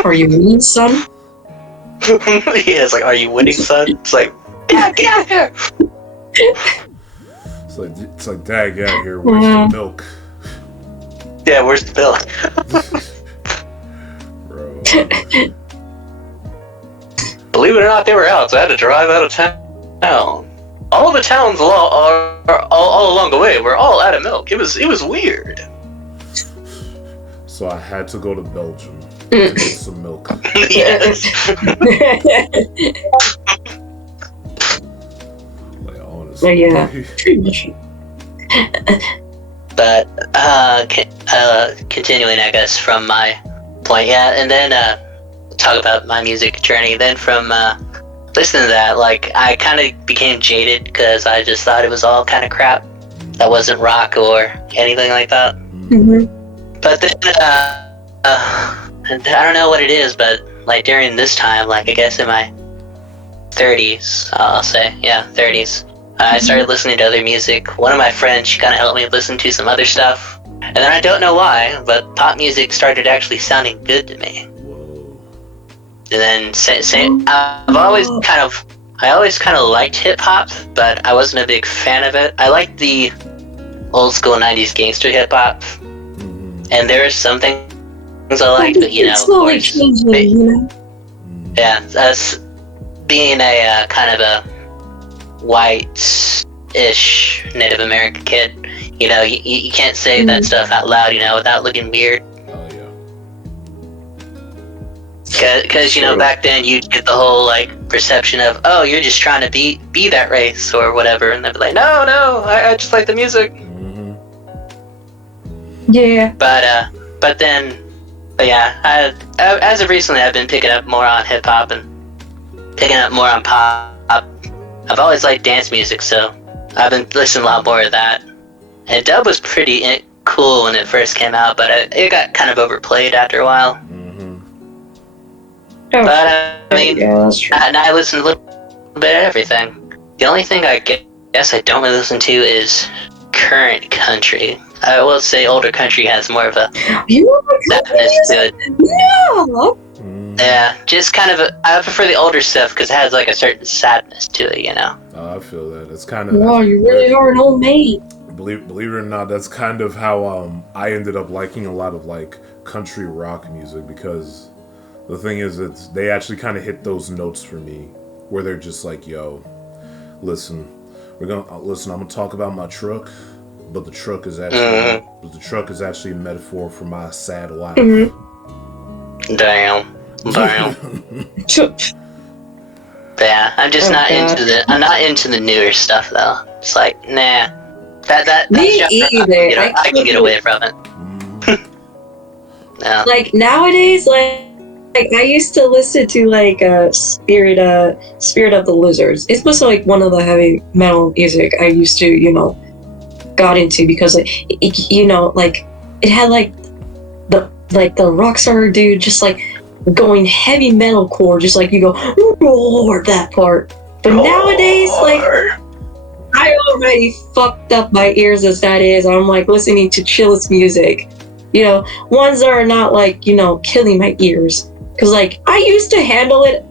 Are you winning, son? Yeah, it's like, "Are you winning, son?" It's like, "Yeah, get out of here!" It's like, Dad, get out here. Where's the milk? Yeah, where's the milk? Bro. Believe it or not, they were out, so I had to drive out of town. All the towns all along the way were all out of milk. It was weird. So I had to go to Belgium to get some milk. Yes. Like, honestly. Yeah. Pretty much. But continuing, I guess, from my point, and then talk about my music journey. Then from listening to that, like, I kind of became jaded because I just thought it was all kind of crap. That wasn't rock or anything like that. Mm-hmm. But then I don't know what it is, but like during this time, like I guess in my 30s, I'll say, 30s. I started listening to other music. One of my friends, she kind of helped me listen to some other stuff. And then I don't know why, but pop music started actually sounding good to me. Whoa. And then I always kind of liked hip hop, but I wasn't a big fan of it. I liked the old school 90s gangster hip hop. And there are some things I liked, but it's slowly changing, Yeah, us being a kind of a white-ish Native American kid, you can't say that stuff out loud, without looking weird. Oh yeah. Because back then you'd get the whole like perception of, oh, you're just trying to be that race or whatever, and they'd be like, no, I just like the music. Yeah. But yeah, as of recently, I've been picking up more on hip hop and picking up more on pop. I've always liked dance music, so I've been listening a lot more of that. And dub was pretty cool when it first came out, but it got kind of overplayed after a while. Oh, but I mean, yeah, that's true. and I listen a little bit of everything. The only thing I guess I don't really listen to is current country. I will say older country has more of a sadness to it. No. Yeah, just kind of I prefer the older stuff because it has like a certain sadness to it, Oh, I feel that. It's kind of. Wow, you really are an old maid. Believe it or not, that's kind of how I ended up liking a lot of like country rock music, because the thing is, they actually kind of hit those notes for me where they're just like, yo, listen, We're gonna listen. I'm gonna talk about my truck, but the truck is actually a metaphor for my sad life. Damn. Yeah, I'm just not God. into the. I'm not into the newer stuff though. It's like, nah. That's Me either. I can get away from it. No. Like nowadays, like I used to listen to like Spirit of the Lizards. It was like one of the heavy metal music I used to, got into because like it had like the rock star dude just like going heavy metal core, just like you go roar that part. But nowadays, like I already fucked up my ears as that is. I'm like listening to chillest music. Ones that are not like, killing my ears. Because, like, I used to handle it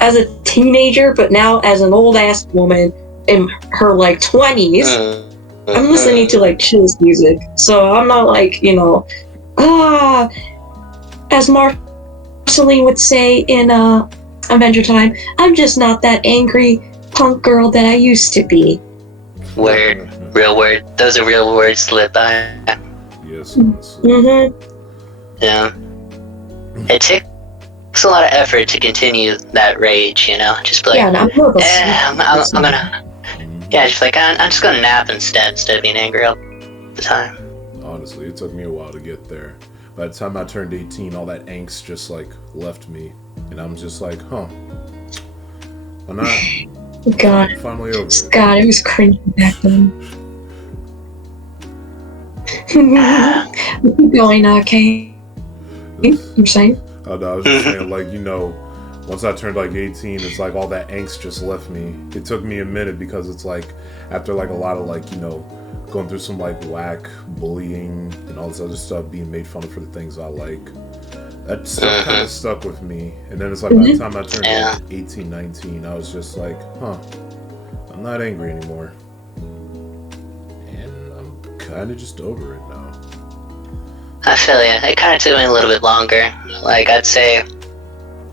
as a teenager, but now as an old ass woman in her, like, 20s, I'm listening to, like, chillest music. So I'm not like, as Marceline would say in Avenger Time, I'm just not that angry punk girl that I used to be. Word. Real word. Those are real words to live by. Yes. Yeah. It takes a lot of effort to continue that rage, Just be like, I'm gonna. Yeah, just like I'm just gonna nap instead of being angry all the time. Honestly, it took me a while to get there. By the time I turned 18, all that angst just like left me, and I'm just like, huh? I'm not. God. Finally over it. God, it was cringy back then. Keep going, Kay. You're saying? Oh no, I was just saying, like, once I turned like 18, it's like all that angst just left me. It took me a minute because it's like after like a lot of like, going through some like whack bullying and all this other stuff, being made fun of for the things I like. That stuff kind of stuck with me. And then it's like by the time I turned like 18, 19, I was just like, huh, I'm not angry anymore. And I'm kind of just over it now. I feel you. It kind of took me a little bit longer. Like, I'd say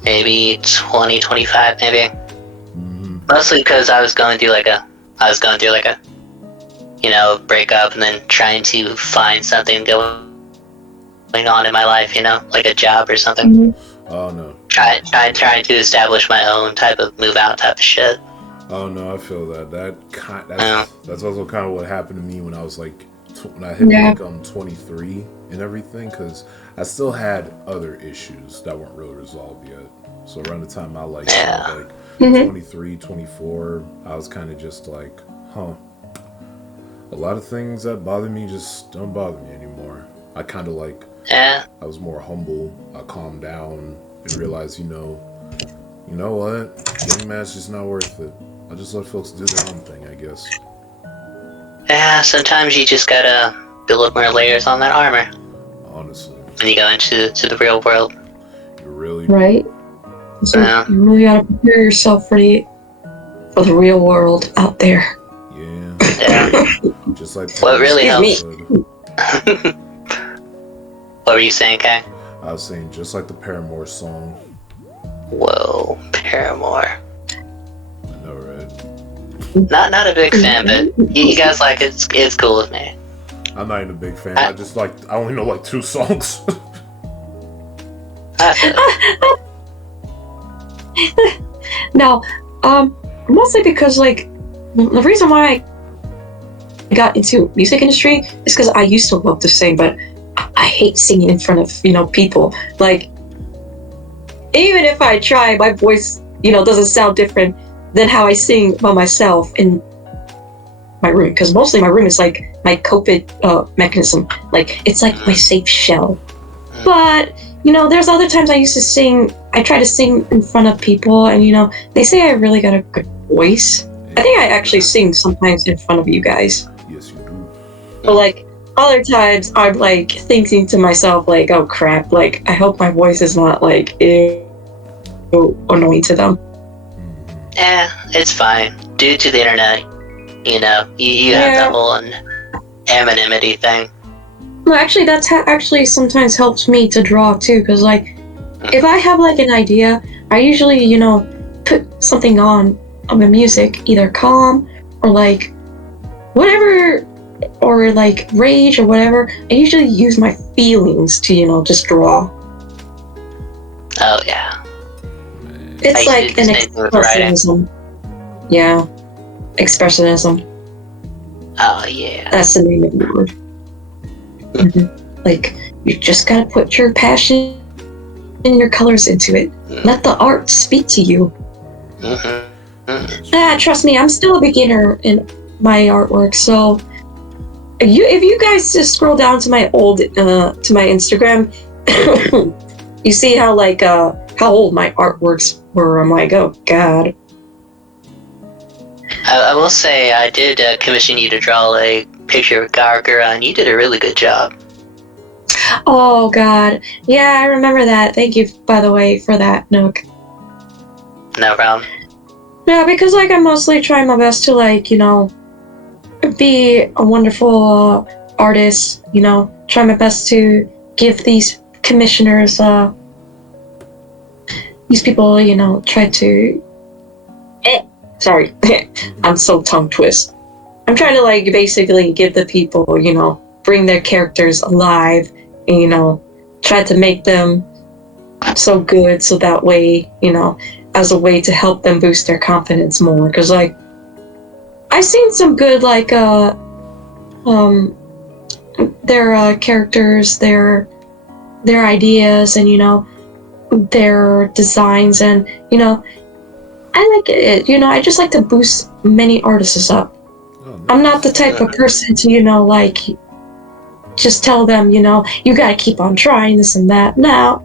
maybe 20, 25, maybe. Mostly because I was going through like a breakup and then trying to find something going on in my life, like a job or something. Oh no. Trying to establish my own type of move out type of shit. Oh no, I feel that. That's also kind of what happened to me when I was like, when I hit like 23 and everything, because I still had other issues that weren't really resolved yet. So around the time I like 23, 24, I was kind of just like, huh. A lot of things that bother me just don't bother me anymore. I kind of like, I was more humble. I calmed down and realized, you know what? Getting mad's just not worth it. I just let folks do their own thing, I guess. Yeah, sometimes you just gotta build more layers on that armor. Honestly. When you go into the real world. You really... Right. So you really gotta prepare yourself for the real world out there. Yeah. Just like... What really helps... What were you saying, Kai? I was saying, just like the Paramore song. Whoa, Paramore. I know, right? Not a big fan, but you guys like it. It's cool with me. I'm not even a big fan. I only know like 2 songs. No, mostly because like the reason why I got into music industry is because I used to love to sing, but I hate singing in front of people. Like even if I try, my voice doesn't sound different than how I sing by myself in my room, because mostly my room is like my coping mechanism. Like it's like my safe shell. But there's other times I try to sing in front of people, and they say I really got a good voice. I think I actually sing sometimes in front of you guys. Yes, you do. But like other times I'm like thinking to myself like, oh crap, like I hope my voice is not like annoying to them. It's fine. Due to the internet, you have that whole anonymity thing. No, actually, that's actually sometimes helps me to draw too, because like, if I have like an idea, I usually, put something on my music, either calm or like whatever, or like rage or whatever, I usually use my feelings to, just draw. Oh yeah. It's I like used to do an the same thing with writing. expressionism. Yeah, expressionism. Oh yeah. That's the name of the word. Like, you just gotta put your passion and your colors into it. Let the art speak to you. Trust me, I'm still a beginner in my artwork, so if you guys just scroll down to my to my Instagram, you see how how old my artworks were. I'm like, oh god. I will say I did commission you to draw a picture of Gargara, and you did a really good job. Oh god, yeah, I remember that. Thank you, by the way, for that, Nook. No problem. Yeah, because I'm mostly trying my best to be a wonderful artist. Try my best to give these commissioners, these people, try to. Sorry, I'm so tongue twist. I'm trying to basically give the people, bring their characters alive, and try to make them so good, so that way, as a way to help them boost their confidence more. Because I've seen some good their characters, their ideas, and their designs, and I like it. I just like to boost many artists up. I'm not the type of person to just tell them you gotta keep on trying this and that. No,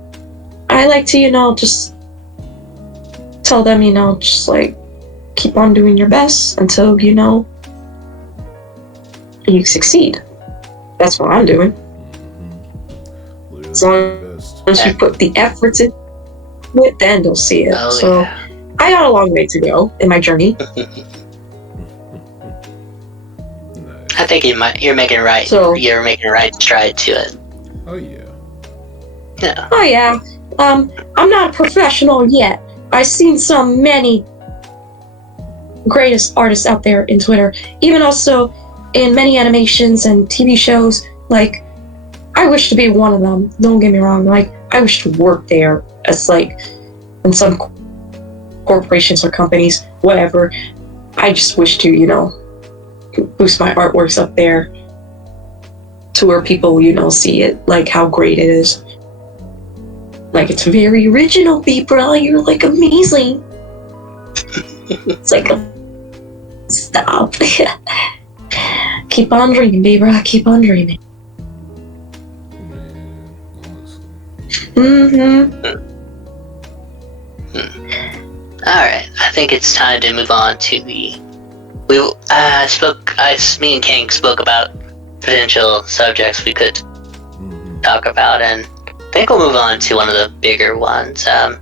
I like to just tell them just keep on doing your best until you succeed. That's what I'm doing. As long as you put the efforts in it, then they'll see it. So yeah. I got a long way to go in my journey. I think you're making right. So you're making a right stride to it. Oh yeah. Yeah. oh yeah, I'm not a professional yet. I've seen many greatest artists out there in Twitter, even also in many animations and TV shows. I wish to be one of them. Don't get me wrong. I wish to work there as in some corporations or companies, whatever. I just wish to, boost my artworks up there to where people, see it, how great it is. It's very original, Beebrah. You're amazing. It's stop. Keep on dreaming, Beebrah. Keep on dreaming. Alright, I think it's time to move on to me and King spoke about potential subjects we could talk about, and I think we'll move on to one of the bigger ones. Well,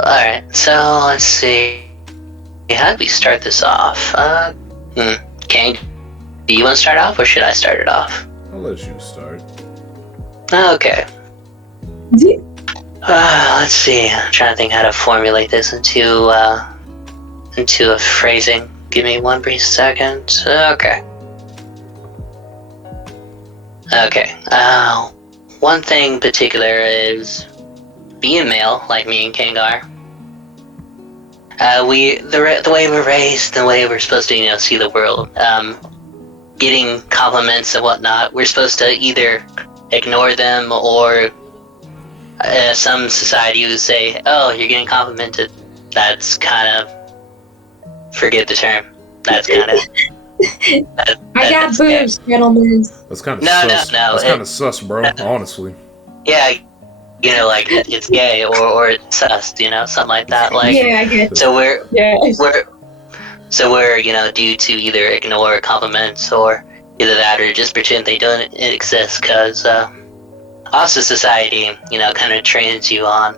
alright, so let's see. How do we start this off? King, do you want to start off, or should I start it off? I'll let you start. Okay. Let's see. I'm trying to think how to formulate this into a phrasing. Give me one brief second. Okay. One thing in particular is being male, like me and King are. The way we're raised, the way we're supposed to, see the world, getting compliments and whatnot, we're supposed to either ignore them, or some society would say, oh, you're getting complimented. That's kind of, forget the term. That's kind of... I got boobs, gentlemen. That's kind of sus. No. That's kind of sus, bro. Honestly. Yeah, it's gay or it's sus, something like that. Yeah, I get it. So we're Yeah. due to either ignore compliments, or either that, or just pretend they don't exist, because also society, kind of trains you on,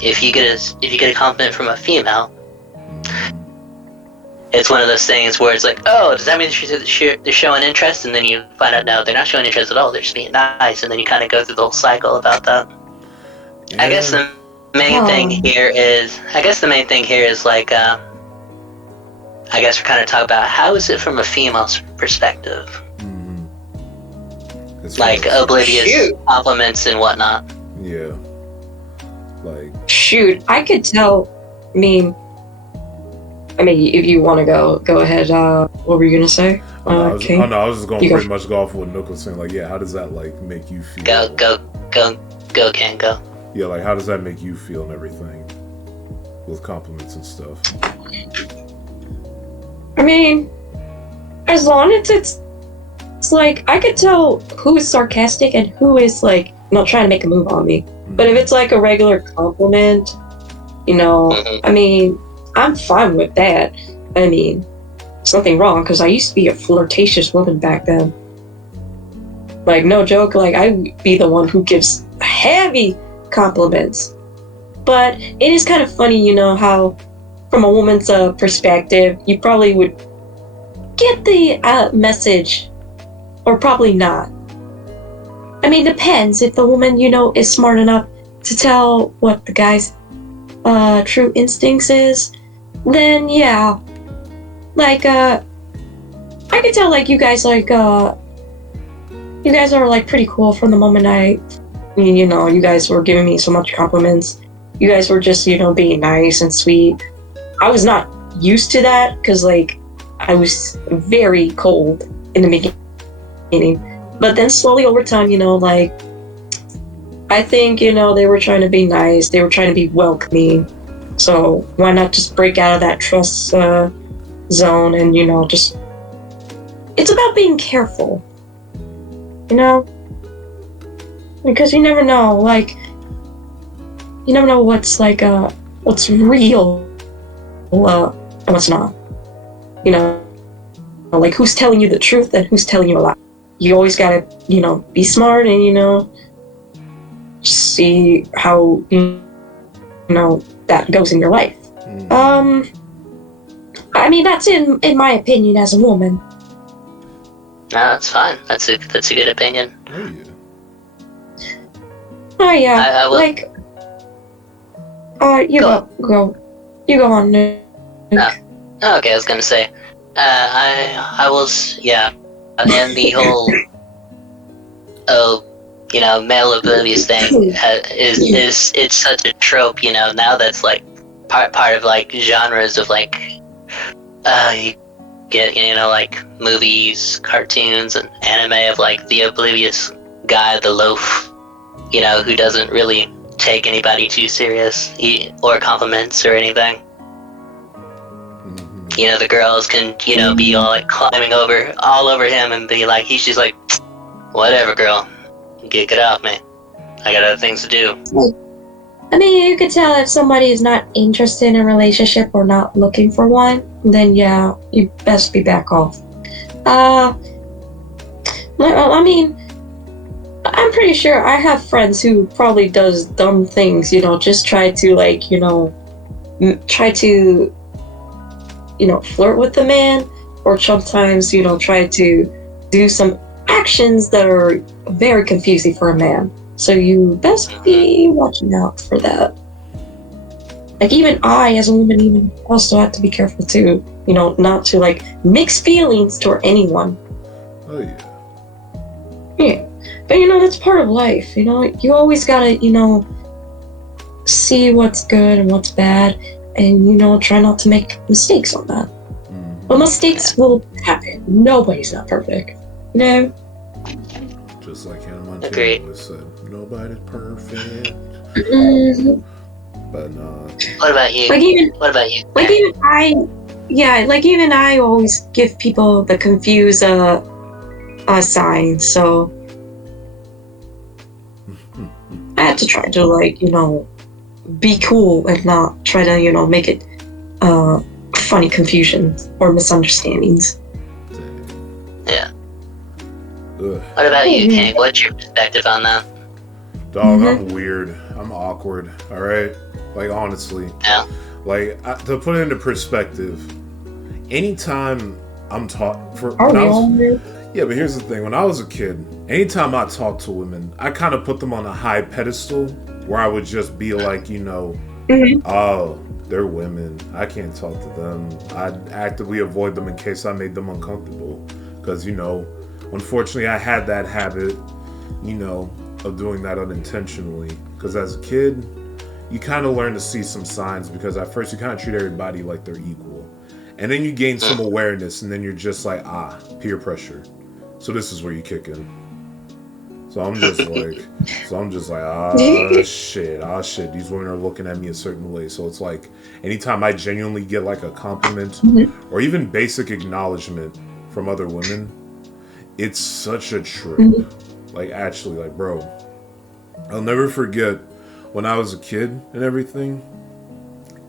if you get a compliment from a female, it's one of those things where it's oh, does that mean they're showing interest? And then you find out, no, they're not showing interest at all. They're just being nice, and then you kind of go through the whole cycle about that. Yeah. I guess main thing here is, I guess the main thing here is like, I guess we're kind of talking about how is it from a female's perspective, like oblivious compliments and whatnot. Yeah, like shoot, I could tell. I mean, if you want to go ahead. What were you gonna say? I was just going to pretty much go off what Nook was saying. Like, yeah, how does that like make you feel? Go, Ken, go. Yeah, like how does that make you feel and everything with compliments and stuff? I mean, as long as it's like I could tell who is sarcastic and who is like not trying to make a move on me. But if it's like a regular compliment, I mean, I'm fine with that. I mean, there's nothing wrong because I used to be a flirtatious woman back then. Like, no joke, like I'd be the one who gives heavy compliments. But it is kind of funny, how from a woman's perspective, you probably would get the message or probably not. I mean, depends. If the woman, is smart enough to tell what the guy's true instincts is, then yeah. Like, I could tell, like, you guys are, like, pretty cool from the moment you guys were giving me so much compliments. You guys were just, being nice and sweet. I was not used to that, because, like, I was very cold in the beginning. But then slowly over time, like, I think, they were trying to be nice. They were trying to be welcoming. So why not just break out of that trust zone and, just... It's about being careful. Because you never know, like... You never know what's, like, what's real and what's not. Like, who's telling you the truth and who's telling you a lie. You always gotta, be smart and, see how, that goes in your life. I mean, that's in my opinion as a woman. No, that's fine. That's a good opinion. Oh yeah. I will... Like, you go on. Nook. Okay, I was gonna say, I was, yeah, and the whole, male oblivious thing is it's such a trope, now that's like part of like genres of like, you get, like movies, cartoons, and anime of like the oblivious guy, the loaf, who doesn't really take anybody too serious, or compliments or anything. The girls can, be all like climbing all over him and be like, he's just like, whatever, girl, get off me. I got other things to do. I mean, you could tell if somebody is not interested in a relationship or not looking for one, then yeah, you best be back off. I mean, I'm pretty sure I have friends who probably does dumb things, just try to like, flirt with the man, or sometimes, try to do some actions that are very confusing for a man. So you best be watching out for that. Like, even I, as a woman, even also have to be careful too, not to like mix feelings toward anyone. Oh yeah. Yeah. But that's part of life, you always gotta, see what's good and what's bad, and try not to make mistakes on that. But mistakes will happen. Nobody's not perfect. Just like Hannah Montana said, nobody's perfect. But what about you? What about you? Like even I always give people the confused sign, so I have to try to like, be cool and not try to, make it funny confusion or misunderstandings. Yeah. What about you, King? What's your perspective on that? Dog, I'm weird. I'm awkward. All right, like honestly. Yeah. Like to put it into perspective, anytime I'm yeah, but here's the thing. When I was a kid, anytime I talked to women, I kind of put them on a high pedestal, where I would just be like, Mhm. oh, they're women. I can't talk to them. I'd actively avoid them in case I made them uncomfortable. Because, unfortunately, I had that habit, of doing that unintentionally. Because as a kid, you kind of learn to see some signs because at first you kind of treat everybody like they're equal. And then you gain some awareness, and then you're just like, peer pressure. So this is where you kick in. So I'm just like, shit. These women are looking at me a certain way. So it's like, anytime I genuinely get like a compliment Mhm. or even basic acknowledgement from other women, it's such a trip. Mhm. Like, actually, like, bro, I'll never forget when I was a kid and everything.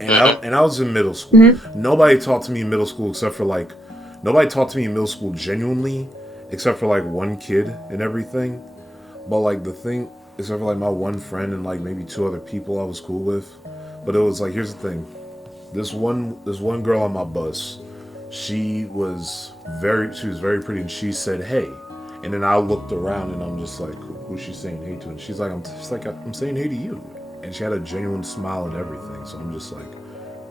And I was in middle school. Mhm. Nobody talked to me in middle school nobody talked to me in middle school genuinely, except for like one kid and everything. But like the thing, except for like my one friend and like maybe two other people I was cool with. But it was like, here's the thing. This one girl on my bus, she was very pretty, and she said, "Hey." And then I looked around and I'm just like, who's she saying hey to? And she's like, I'm saying hey to you. And she had a genuine smile and everything. So I'm just like,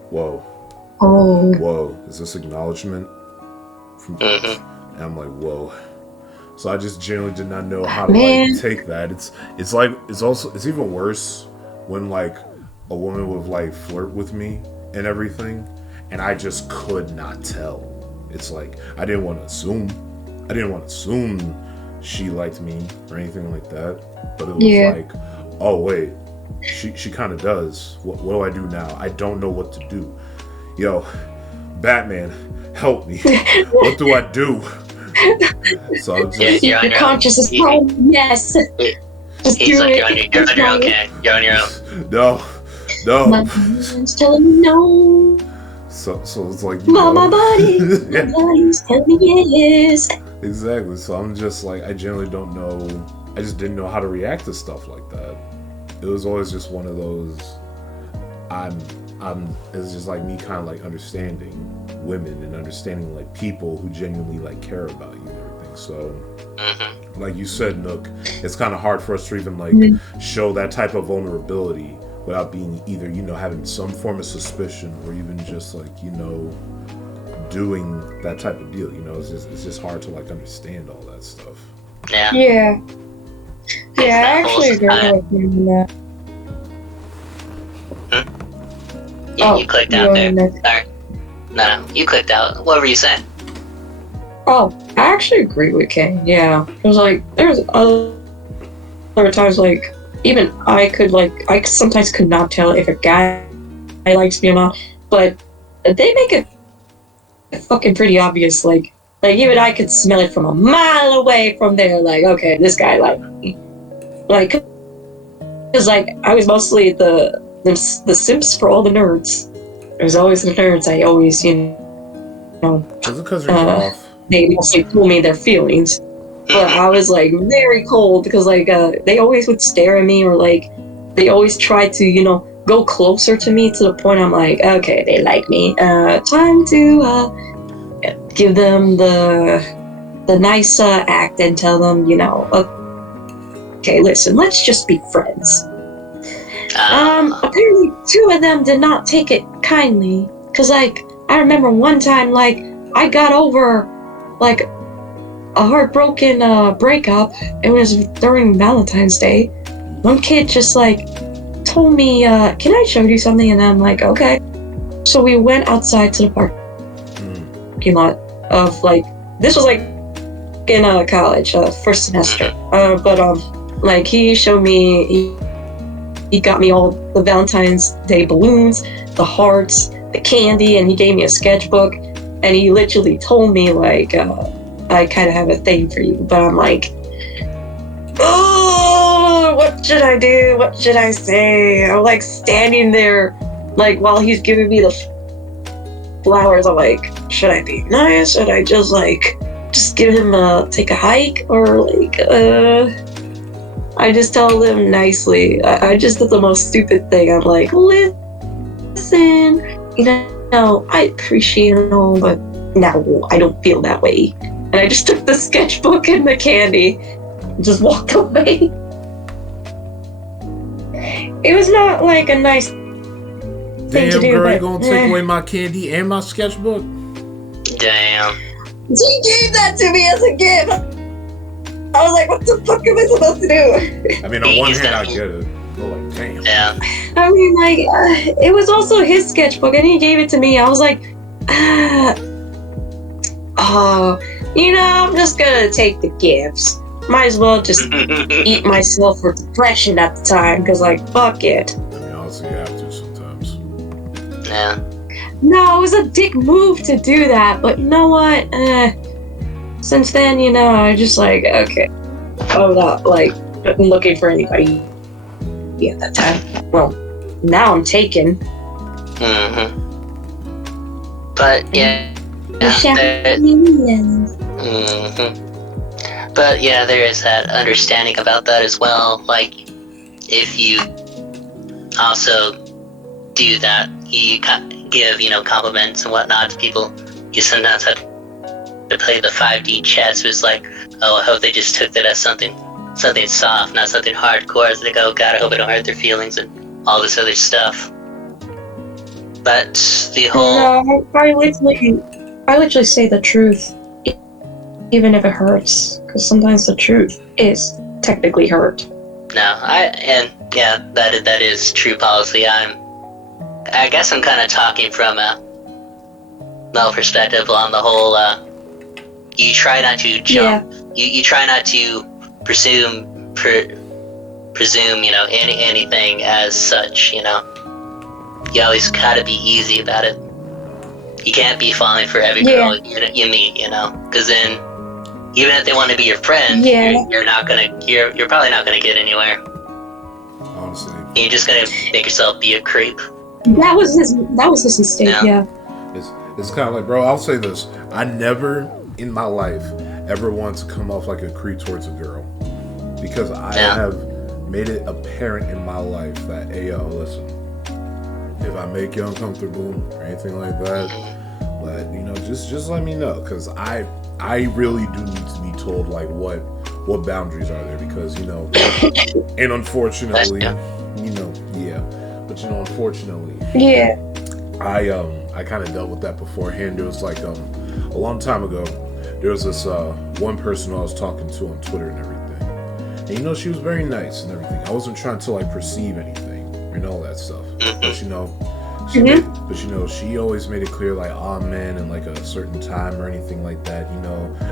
whoa, Oh. is this acknowledgement? Mhm. And I'm like, whoa. So I just genuinely did not know how to Man. like take that. It's even worse when like a woman would like flirt with me and everything, and I just could not tell. It's like I didn't want to assume she liked me or anything like that. But it was Yeah. like, oh wait, she kind of does. What do I do now? I don't know what to do. Yo, Batman, help me. What do I do? So I'm just You're on Your your own. conscious is telling you yes. Just He's do like, it. you're on your own, okay? You're on your own. My no. mind's telling me no. So it's like But my yeah, body's telling me yes. exactly. So I'm just like, I generally don't know. I just didn't know how to react to stuff like that. It was always just one of those. It's just like me kind of like understanding women and understanding like people who genuinely like care about you and everything. So Mhm. like you said, Nook, it's kind of hard for us to even like Mhm. show that type of vulnerability without being either having some form of suspicion or even just like doing that type of deal. It's just hard to like understand all that stuff. Yeah. Yeah. It's Yeah, I that whole actually agree society. with you on that. You clicked you out there. and Sorry. No, you clicked out. What were you saying? Oh, I actually agree with Kay. Yeah. It was like, there's other times, like, even I sometimes could not tell if a guy likes me or not, but they make it fucking pretty obvious. Like even I could smell it from a mile away from there. Like, okay, this guy likes me. Like, because like I was mostly the simps for all the nerds. There's always the nerds. I always, Is it because you're goth? they mostly told me their feelings. But I was like very cold because like they always would stare at me, or like they always try to go closer to me to the point I'm like, okay, they like me. Time to give them the nice act and tell them, okay, listen, let's just be friends. Apparently two of them did not take it kindly, cause like I remember one time like I got over like a heartbroken breakup. It was during Valentine's Day. One kid just like told me, can I show you something? And I'm like, okay. So we went outside to the parking lot of like, this was like in college, first semester. But like he showed me, he got me all the Valentine's Day balloons, the hearts, the candy, and he gave me a sketchbook. And he literally told me like, I kind of have a thing for you. But I'm like, oh, what should I do? What should I say? I'm like standing there, like while he's giving me the flowers. I'm like, should I be nice? Should I just give him take a hike, or like I just tell him nicely. I just did the most stupid thing. I'm like, listen, I appreciate it all, but no, I don't feel that way. And I just took the sketchbook and the candy and just walked away. it was not like a nice thing to Damn, do, girl, but you gonna take away my candy and my sketchbook? Damn. She gave that to me as a gift. I was like, what the fuck am I supposed to do? I mean, on one hand, I get it. But like, damn. Yeah. I mean, like, it was also his sketchbook, and he gave it to me. I was like, oh, I'm just gonna take the gifts. Might as well just eat myself for depression at the time, because, like, fuck it. I mean, honestly, you have to sometimes. Yeah. No, it was a dick move to do that, but you know what? Since then, I just like, okay, I'm not, like, looking for anybody at that time. Well, now I'm taken. Mm-hmm. But, yeah. But yeah, there is that understanding about that as well. Like, if you also do that, you give, compliments and whatnot to people, you sometimes have to play the 5D chess. It's like, oh, I hope they just took that as something soft, not something hardcore. It's like, oh god, I hope I don't hurt their feelings and all this other stuff. But the whole... No, I literally say the truth, even if it hurts, because sometimes the truth is technically hurt. No, that is true policy. I guess I'm kind of talking from a male perspective on the whole. You try not to jump. Yeah. You try not to presume, anything as such. You always gotta be easy about it. You can't be falling for every girl you meet, because then even if they want to be your friend, you're probably not gonna get anywhere. Honestly, you're just gonna make yourself be a creep. That was his mistake. Yeah. It's kind of like, bro, I'll say this: I never in my life ever wanted to come off like a creep towards a girl, because I have made it apparent in my life that, hey, yo, listen, if I make you uncomfortable or anything like that, just let me know, because I really do need to be told like what boundaries are there, because and unfortunately, unfortunately, I kind of dealt with that beforehand. It was like a long time ago. There was this one person I was talking to on Twitter and everything, and she was very nice and everything. I wasn't trying to like perceive anything and all that stuff, but she always made it clear, like, oh man, in like a certain time or anything like that,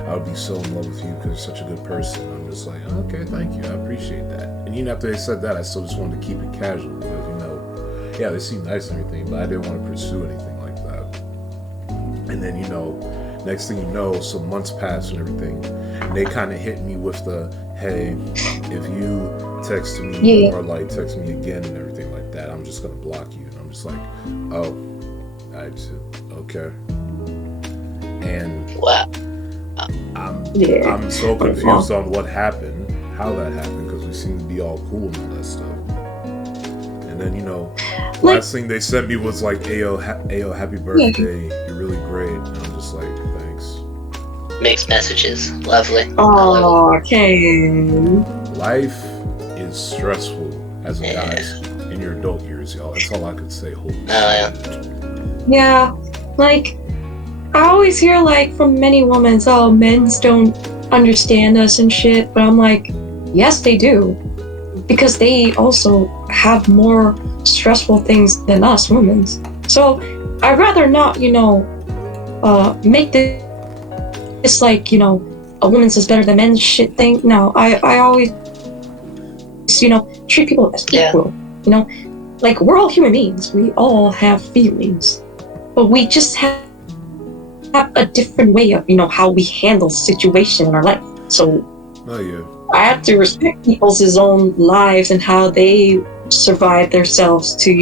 I would be so in love with you because you're such a good person. I'm just like, okay, thank you, I appreciate that. And even after they said that, I still just wanted to keep it casual, because they seem nice and everything, but I didn't want to pursue anything like that. And then next thing you know, some months pass and everything, and they kind of hit me with the, hey, if you text me or like text me again and everything like that, I'm just gonna block you. And I'm just like, oh, okay. And I'm so confused on what happened, how that happened, because we seem to be all cool and all that stuff. And then last thing they sent me was like, ayo, happy birthday, you're really great. And I'm just like, thanks. Mixed messages, lovely. Oh, okay. Life is stressful as a guy in your adult years, y'all. That's all I could say. Yeah, like, I always hear, like, from many women, oh, men don't understand us and shit, but I'm like, yes, they do. Because they also have more stressful things than us women. So, I'd rather not, make this like, a woman's is better than men's shit thing. No, I always, treat people as equal, Like, we're all human beings. We all have feelings. But we just have a different way of, how we handle situation in our life. So, I have to respect people's own lives and how they survive themselves to,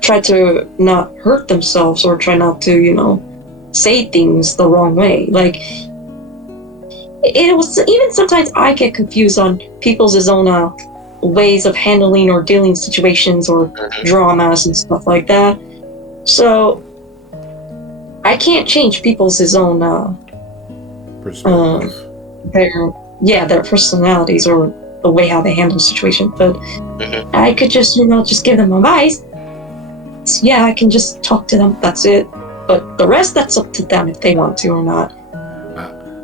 try to not hurt themselves or try not to, say things the wrong way. Like, it was, even sometimes I get confused on people's own ways of handling or dealing situations or dramas and stuff like that. So, I can't change people's own perspective. their personalities or the way how they handle the situation. But Mhm. I could just, just give them advice. Yeah, I can just talk to them. That's it. But the rest, that's up to them if they want to or not.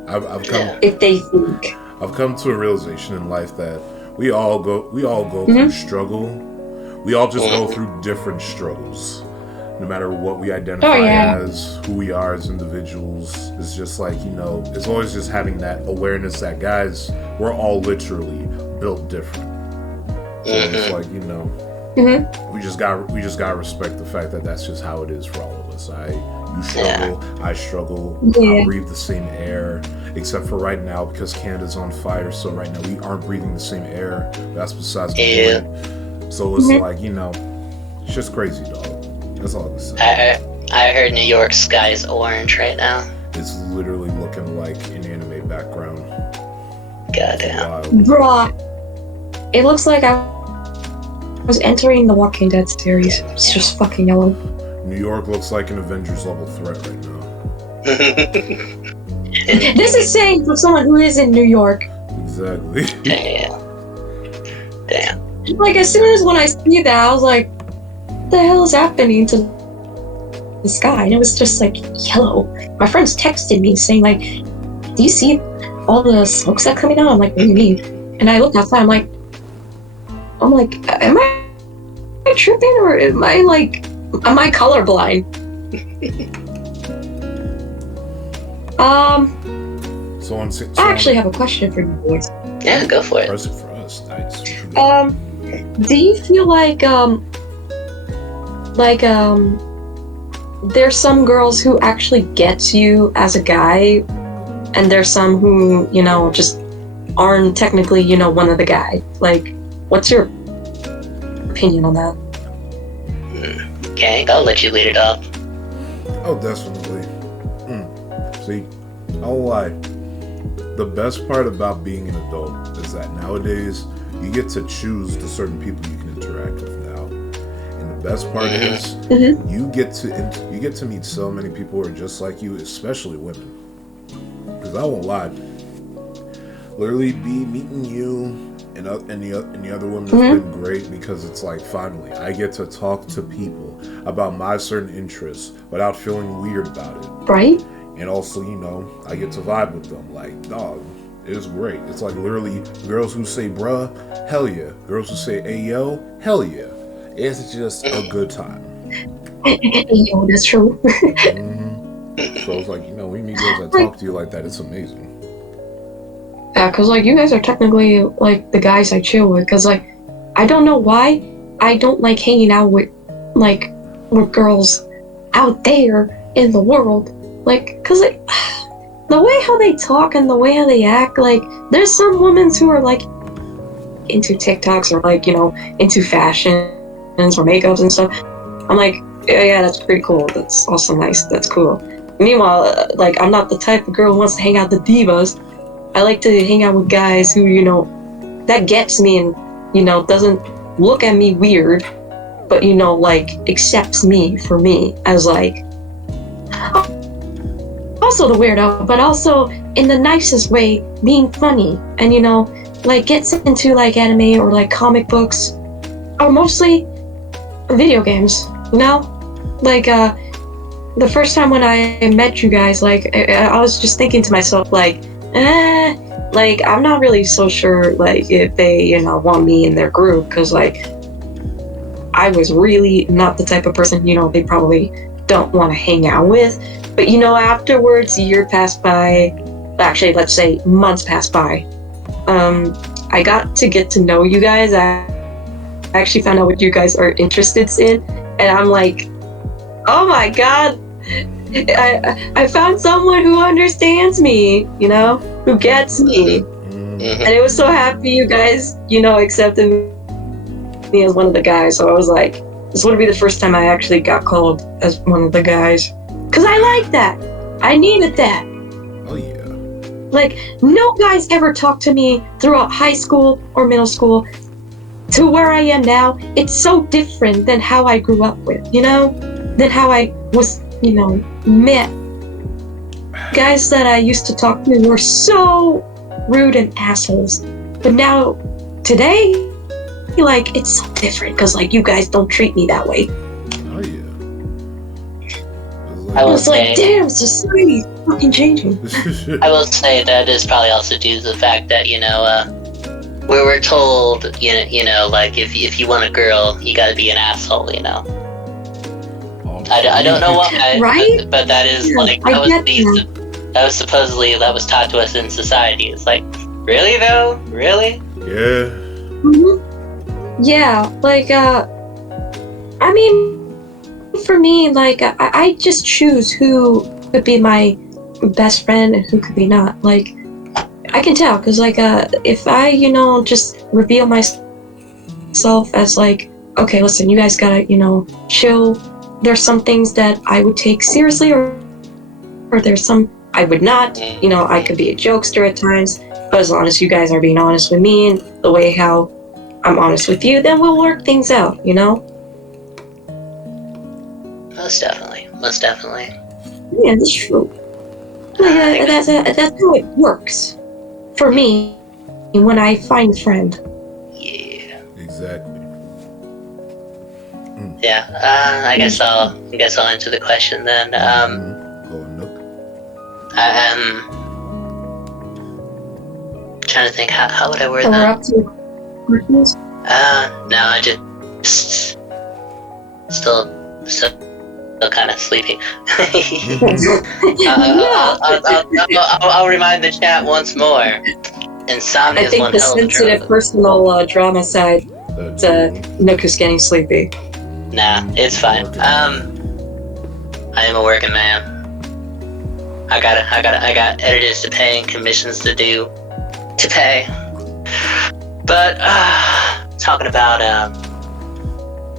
I've come Yeah. If they think. I've come to a realization in life that we all go Mm-hmm. through struggle. We all just go Mhm. through different struggles. No matter what we identify yeah. as, who we are as individuals, it's just like, it's always just having that awareness that, guys, we're all literally built different. So it's Mhm. like, Mm-hmm. we just gotta respect the fact that that's just how it is for all of us. You struggle, I struggle, I Yeah. breathe the same air, except for right now because Canada's on fire. So right now we aren't breathing the same air. That's besides the Yeah. point. So it's Mhm. like, it's just crazy, dog. That's all I can say. I heard New York sky is orange right now. It's literally looking like an anime background. Goddamn. Wild. Bruh, it looks like I was entering the Walking Dead series. It's just fucking yellow. New York looks like an Avengers level threat right now. This is saying from someone who is in New York. Exactly. Damn. Damn. Like, as soon as when I see that, I was like, what the hell is happening to the sky? And it was just like yellow. My friends texted me saying like, do you see all the smokes that are coming out? I'm like, what do you mean? And I looked outside, I'm like, am I tripping or am I colorblind? I actually have a question for you boys. Yeah, go for it. Present for us. Nice. What you got? Do you feel like there's some girls who actually gets you as a guy, and there's some who, just aren't technically, one of the guy. Like, what's your opinion on that? Okay, I'll let you lead it off. Oh, definitely. See, I'll lie. The best part about being an adult is that nowadays you get to choose the certain people you can interact with now. And the best part is you get to meet so many people who are just like you, especially women. Because I won't lie, literally meeting you and the other women have been great because it's like finally I get to talk to people about my certain interests without feeling weird about it. Right? And also, I get to vibe with them. Like, dog, it's great. It's like literally girls who say bruh, hell yeah. Girls who say ayo, hell yeah. It's just a good time. Yo, that's true. So it's like, when you meet girls that talk to you like that, it's amazing. Yeah, because, you guys are technically, the guys I chill with. Because, I don't know why I don't like hanging out with girls out there in the world. Because, the way how they talk and the way how they act, there's some women who are, into TikToks or, into fashions or makeups and stuff. I'm like, yeah, that's pretty cool. That's also nice. That's cool. Meanwhile, I'm not the type of girl who wants to hang out with the divas. I like to hang out with guys who, that gets me and, doesn't look at me weird, but, accepts me for me as, also the weirdo, but also in the nicest way, being funny and, gets into, anime or, comic books, or mostly video games, the first time when I met you guys, I was just thinking to myself, I'm not really so sure, if they, want me in their group, because, I was really not the type of person, they probably don't want to hang out with. But, afterwards, a year passed by, actually, let's say months passed by, I got to get to know you guys. I actually found out what you guys are interested in, and I'm like, oh my god, I found someone who understands me, who gets me. And it was so happy you guys, accepted me as one of the guys. So I was like, this would be the first time I actually got called as one of the guys. Because I like that. I needed that. Oh, yeah. No guys ever talked to me throughout high school or middle school to where I am now. It's so different than how I grew up with, than how I was, met. Guys that I used to talk to were so rude and assholes. But now today, like, it's so different because, like, you guys don't treat me that way. Oh yeah. I I will was like, say, damn, society's fucking changing. I will say that is probably also due to the fact that we're told like if you want a girl, you got to be an asshole. I don't know why, Right? but that is Yeah, like I get that. that was supposedly that was taught to us in society. It's like, really though, really? Yeah. Mhm. Yeah, like, I mean, for me, like, I just choose who could be my best friend and who could be not. Like, I can tell, because, like, if I, just reveal myself as, like, okay, listen, you guys gotta, chill. There's some things that I would take seriously, or there's some I would not. I could be a jokester at times, but as long as you guys are being honest with me and the way how I'm honest with you, then we'll work things out, Most definitely, most definitely. Yeah, that's true. Like, that's how it works for me when I find a friend. Yeah. Exactly. Yeah. I guess I'll answer the question then. Go on, Nook. I'm trying to think how would I word So we're that? up to questions. No, I just still kind of sleepy. I'll remind the chat once more. Insomnia I is think one the hell of a sensitive drug. personal drama side, Nook is getting sleepy. Nah, it's fine. I am a working man. I got editors to pay and commissions to pay. But talking about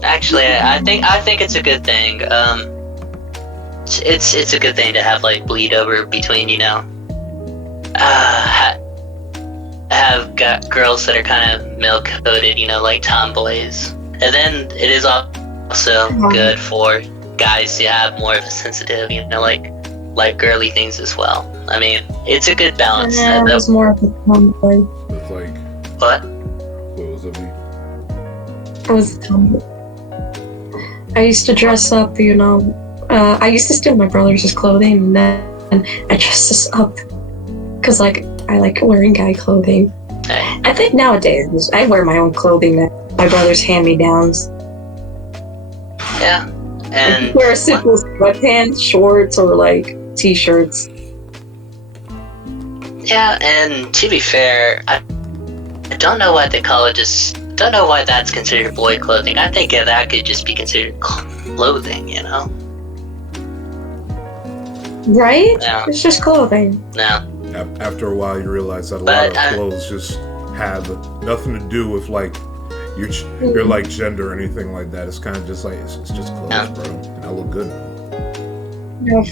actually, I think it's a good thing. It's a good thing to have like bleed over between have got girls that are kind of male coded, like tomboys, and then it is also good for guys to have more of a sensitive, like girly things as well. I mean, it's a good balance. Yeah, it was more of a tomboy. It's like, What? what was it? It was a tomboy. I used to dress up, I used to steal my brother's clothing, and then I dressed us up because, like, I like wearing guy clothing. Hey. I think nowadays I wear my own clothing now. My brother's hand-me-downs. Yeah. And I wear simple sweatpants, shorts, or like t-shirts. yeah, and to be fair, I don't know why they call it don't know why that's considered boy clothing. I think that could just be considered clothing, Right? Yeah. It's just clothing. No. After a while, you realize that a lot of clothes just have nothing to do with like your like gender or anything like that. It's kind of just like it's just clothes, bro. And I look good. No,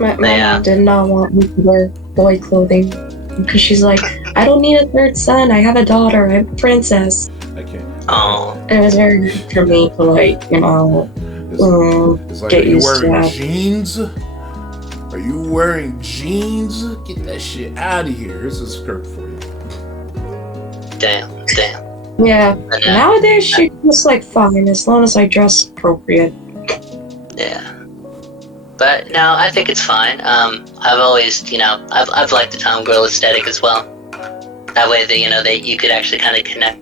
my mom did not want me to wear boy clothing because she's like, I don't need a third son. I have a daughter. I'm a princess. I can't. Oh. And it was very hard for me to like, it's like, get are you used to wearing that. jeans? Are you wearing jeans? Get that shit out of here. Here's a skirt for you. Damn. Yeah. Nowadays she looks like fine as long as I dress appropriate. Yeah. But no, I think it's fine. I've always, I've liked the Tom Girl aesthetic as well. That way, you could actually kind of connect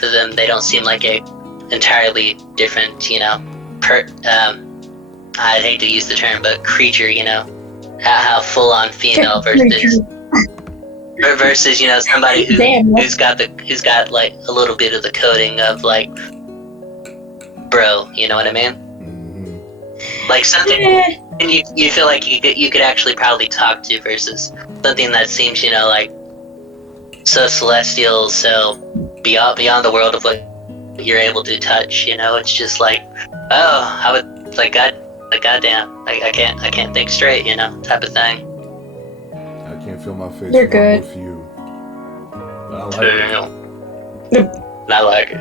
to them. They don't seem like a entirely different, I'd hate to use the term, but creature, how full on female versus somebody who's got like a little bit of the coding of like bro, you know what I mean? Like something you feel like you could actually probably talk to versus something that seems, like so celestial, so beyond the world of what you're able to touch, it's just like, oh, I would like goddamn, I can't think straight, type of thing. I can't feel my face. You're good. With you. But I like it. I like it.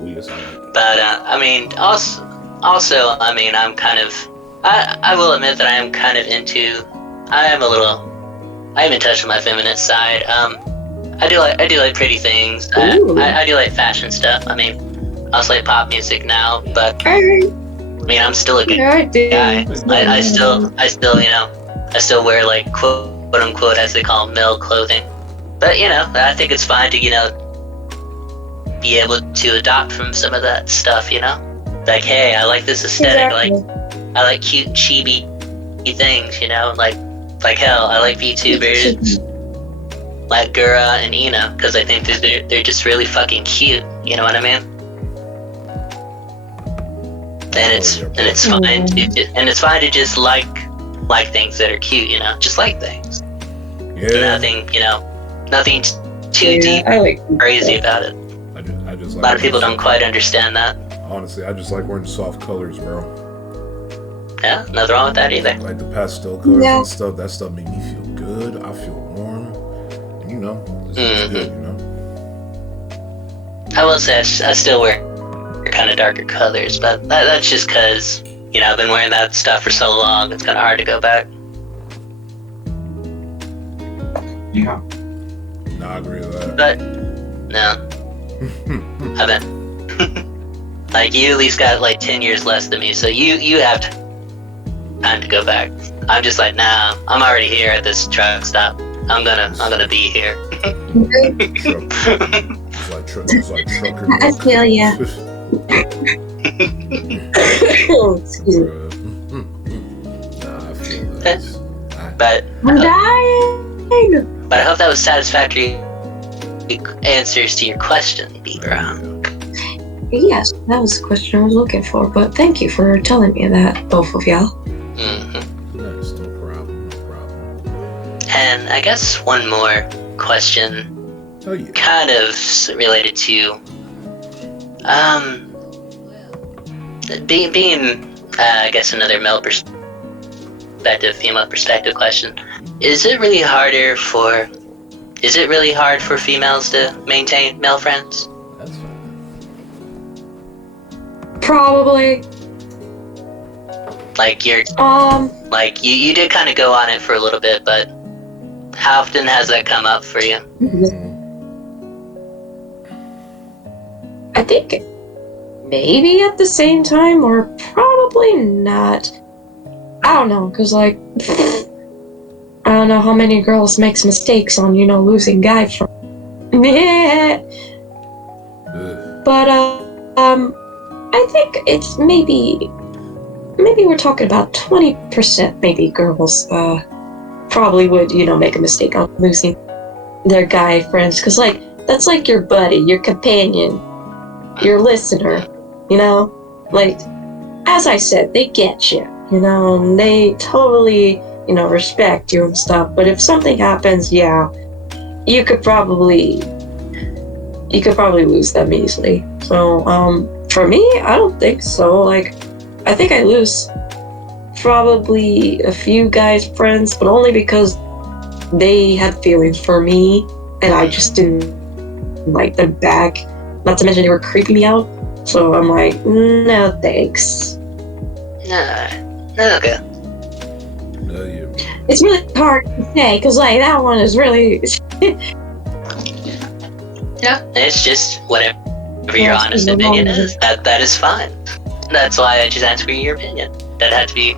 Oh, yes, I like it. But I mean, also, I mean, I'm kind of, I will admit that I am kind of I am in touch with my feminine side. I do like pretty things. Ooh. I do like fashion stuff. I mean, I also like pop music now, but I mean, I'm still a good guy. I still, you know, I still wear like quote unquote, as they call them, male clothing. But you know, I think it's fine to, you know, be able to adopt from some of that stuff. You know, like, hey, I like this aesthetic. Exactly. I like cute chibi things. You know, like hell, I like VTubers like Gura and Ina because I think they're just really fucking cute. You know what I mean? And it's fine to just like things that are cute. You know, just like things. Yeah. Nothing, you know, nothing too deep, crazy about it. I just A like lot of people don't quite understand that. Honestly, I just like wearing soft colors, bro. Yeah, nothing wrong with that either. Like the pastel colors and stuff. That stuff make me feel good. I feel warm. And, you know, it's just good, you know. I will say I still wear kind of darker colors, but that's just because, you know, I've been wearing that stuff for so long. It's kind of hard to go back. Yeah. No, I agree with that. But no, I've been like, you at least got like 10 years less than me, so you have time to go back. I'm just like, nah, I'm already here at this truck stop. I'm gonna be here. It's like trucker. I feel ya. Excuse me. Nah, I feel that. But I'm dying. I hope that was satisfactory answers to your question, Beebrah. Yes, that was the question I was looking for, but thank you for telling me that, both of y'all. Mm-hmm. Nice, no problem. And I guess one more question, kind of related to being I guess another male perspective, female perspective question. Is it really hard for females to maintain male friends? That's fine. Probably. Like you did kind of go on it for a little bit, but how often has that come up for you? I think maybe at the same time, or probably not. I don't know, because like, I don't know how many girls makes mistakes on, you know, losing guy friends. But I think it's maybe we're talking about 20% maybe girls probably would, you know, make a mistake on losing their guy friends, because like that's like your buddy, your companion, your listener, you know, like as I said, they get you, you know, and they totally, you know, respect you and stuff. But if something happens, yeah, you could probably lose them easily. So for me, I don't think so. Like, I think I lose probably a few guys' friends, but only because they had feelings for me and I just didn't like them back. Not to mention they were creeping me out. So I'm like, no thanks. No, okay. It's really hard to say, because like that one is really... Yeah, it's just whatever your honest opinion is. That is fine. That's why I just asked for your opinion. That had to be,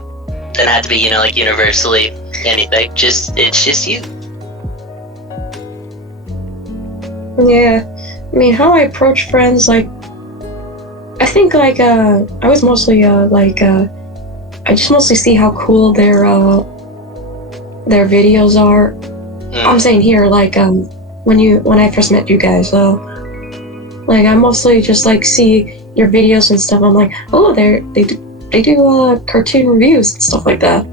you know, like universally anything. It's just you. Yeah, I mean, how I approach friends, like, I think like I was mostly I just mostly see how cool their videos are. I'm saying here, like when I first met you guys, like I mostly just like see your videos and stuff. I'm like, oh, they do cartoon reviews and stuff like that.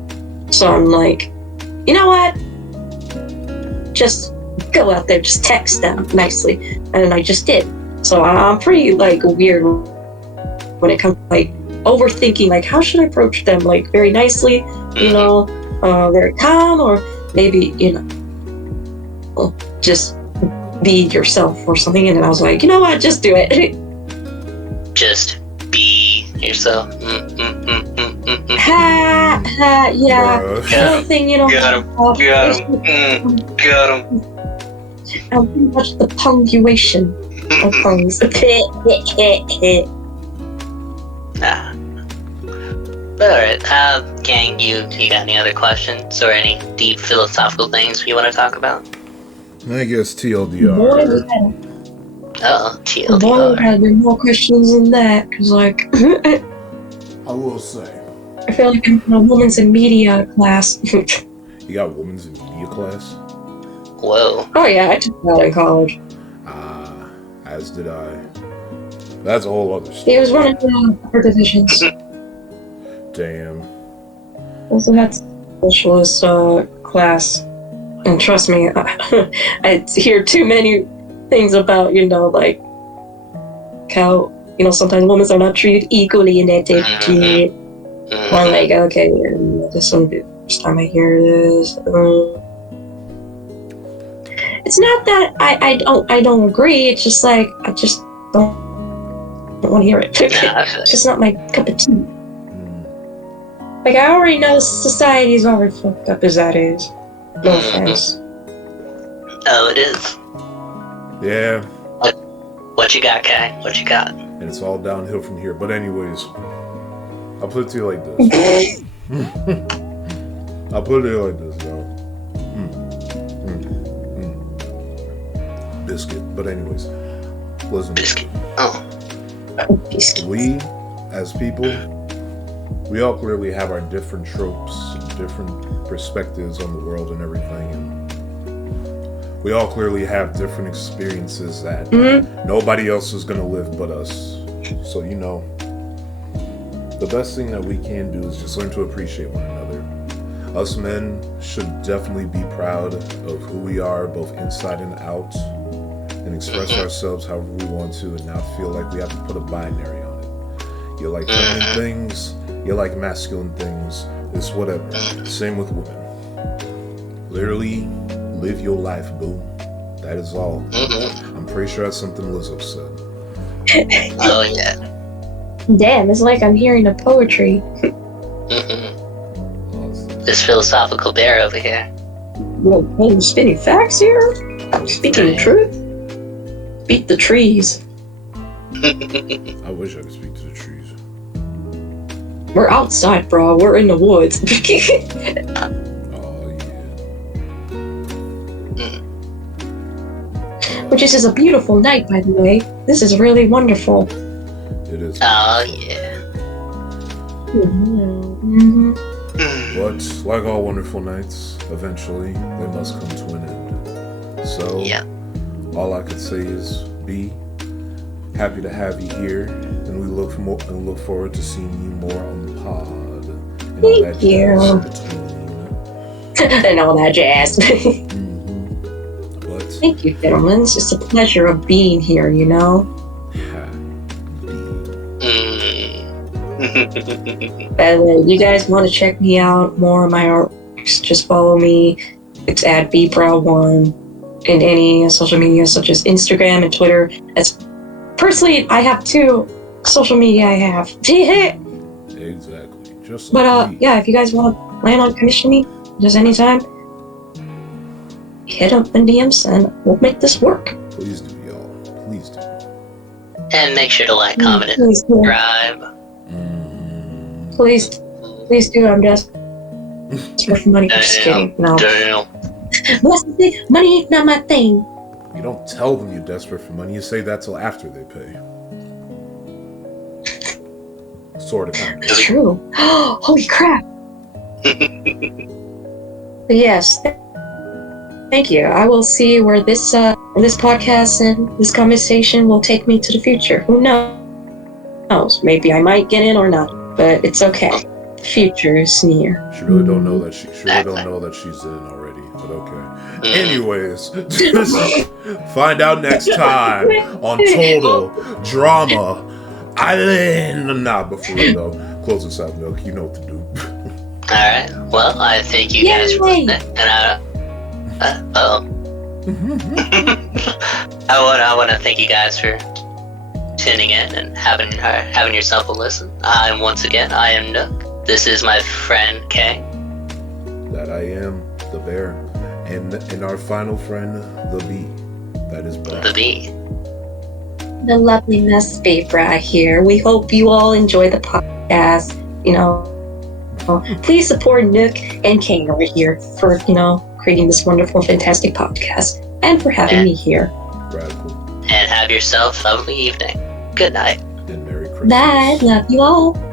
So I'm like, you know what? Just go out there, just text them nicely, and I just did. So I'm pretty like weird when it comes to like overthinking, like how should I approach them, like very nicely, you know, very calm, or maybe, you know, just be yourself or something. And then I was like, you know what, just do it. Just be yourself. Yeah. Another thing, you know. Got him. pretty much the punctuation of puns. Nah. But alright, gang, you got any other questions or any deep philosophical things you want to talk about? I guess Boy, TLDR. Uh-oh, boy, TLDR. gotta be more questions than that, because, like, I will say. I feel like I'm in a women's in media class. You got women's in media class? Whoa. Oh, yeah, I took that in college. As did I. That's a whole other story. He was one of the upper divisions. Damn. Also had specialist class. And trust me, I hear too many things about, like, how, sometimes women are not treated equally in that type of shit. I'm like, okay, this will be the first time I hear this. It's not that I don't agree, it's just like, I just don't want to hear it. It's just not my cup of tea. Like, I already know society's already fucked up as that is. No offense. Oh, it is. Yeah. What you got, Kai? What you got? And it's all downhill from here. But anyways, I'll put it to you like this. I'll put it to you like this, yo. Biscuit. But anyways, listen. Biscuit. Oh. We, as people, we all clearly have our different tropes, different perspectives on the world and everything, and we all clearly have different experiences that nobody else is going to live but us. So, the best thing that we can do is just learn to appreciate one another. Us men should definitely be proud of who we are, both inside and out, and express ourselves however we want to and not feel like we have to put a binary on it. You like feminine things, you like masculine things, it's whatever. Same with women. Literally, live your life, boo. That is all. I'm pretty sure that's something Lizzo said. Oh, yeah. Damn, it's like I'm hearing a poetry. This philosophical bear over here. Well, spinning facts here? Speaking the truth? Beat the trees. I wish I could speak to the trees. We're outside, bro. We're in the woods. Oh, yeah. Which is a beautiful night, by the way. This is really wonderful. It is. Oh, yeah. But, like all wonderful nights, eventually, they must come to an end. So, Yeah. all I could say is, be happy to have you here, and we look forward to seeing you more on the pod. And all that Thank you. jazz And all that jazz. But, Thank you, gentlemen. It's just a pleasure of being here, By the way, you guys want to check me out, more of my artworks, just follow me. It's at Beebrah1 in any social media such as Instagram and Twitter. Personally, I have 2 social media I have. exactly. Just like But me. yeah, if you guys want to plan on commissioning me just anytime, hit up in DMs and we'll make this work. Please do, y'all. Please do. And make sure to like, comment, and Please do. subscribe. Please do. I'm just for money. Just kidding. No. Damn. What's the thing? Money ain't not my thing. You don't tell them you're desperate for money. You say that till after they pay. Sort of, kind of. It's true. Holy crap. But yes. Thank you. I will see where this podcast and this conversation will take me to the future. Who knows? Maybe I might get in or not, but it's okay. The future is near. She really don't know that she's in already, but okay. Anyways, find out next time on Total Drama Island. Nah, but for real though, close this out, Nook. You know what to do. Alright, well, I thank you guys for listening, and I want to thank you guys for tuning in and having yourself a listen. I am Nook. This is my friend Kay. That I am the bear, and our final friend, the bee. That is bad. the bee. The lovely Miss Beebrah here. We hope you all enjoy the podcast. Please support Nook and Kane over here for, creating this wonderful, fantastic podcast and for having me here. Radical. And have yourself a lovely evening. Good night. And Merry Christmas. Bye. Love you all.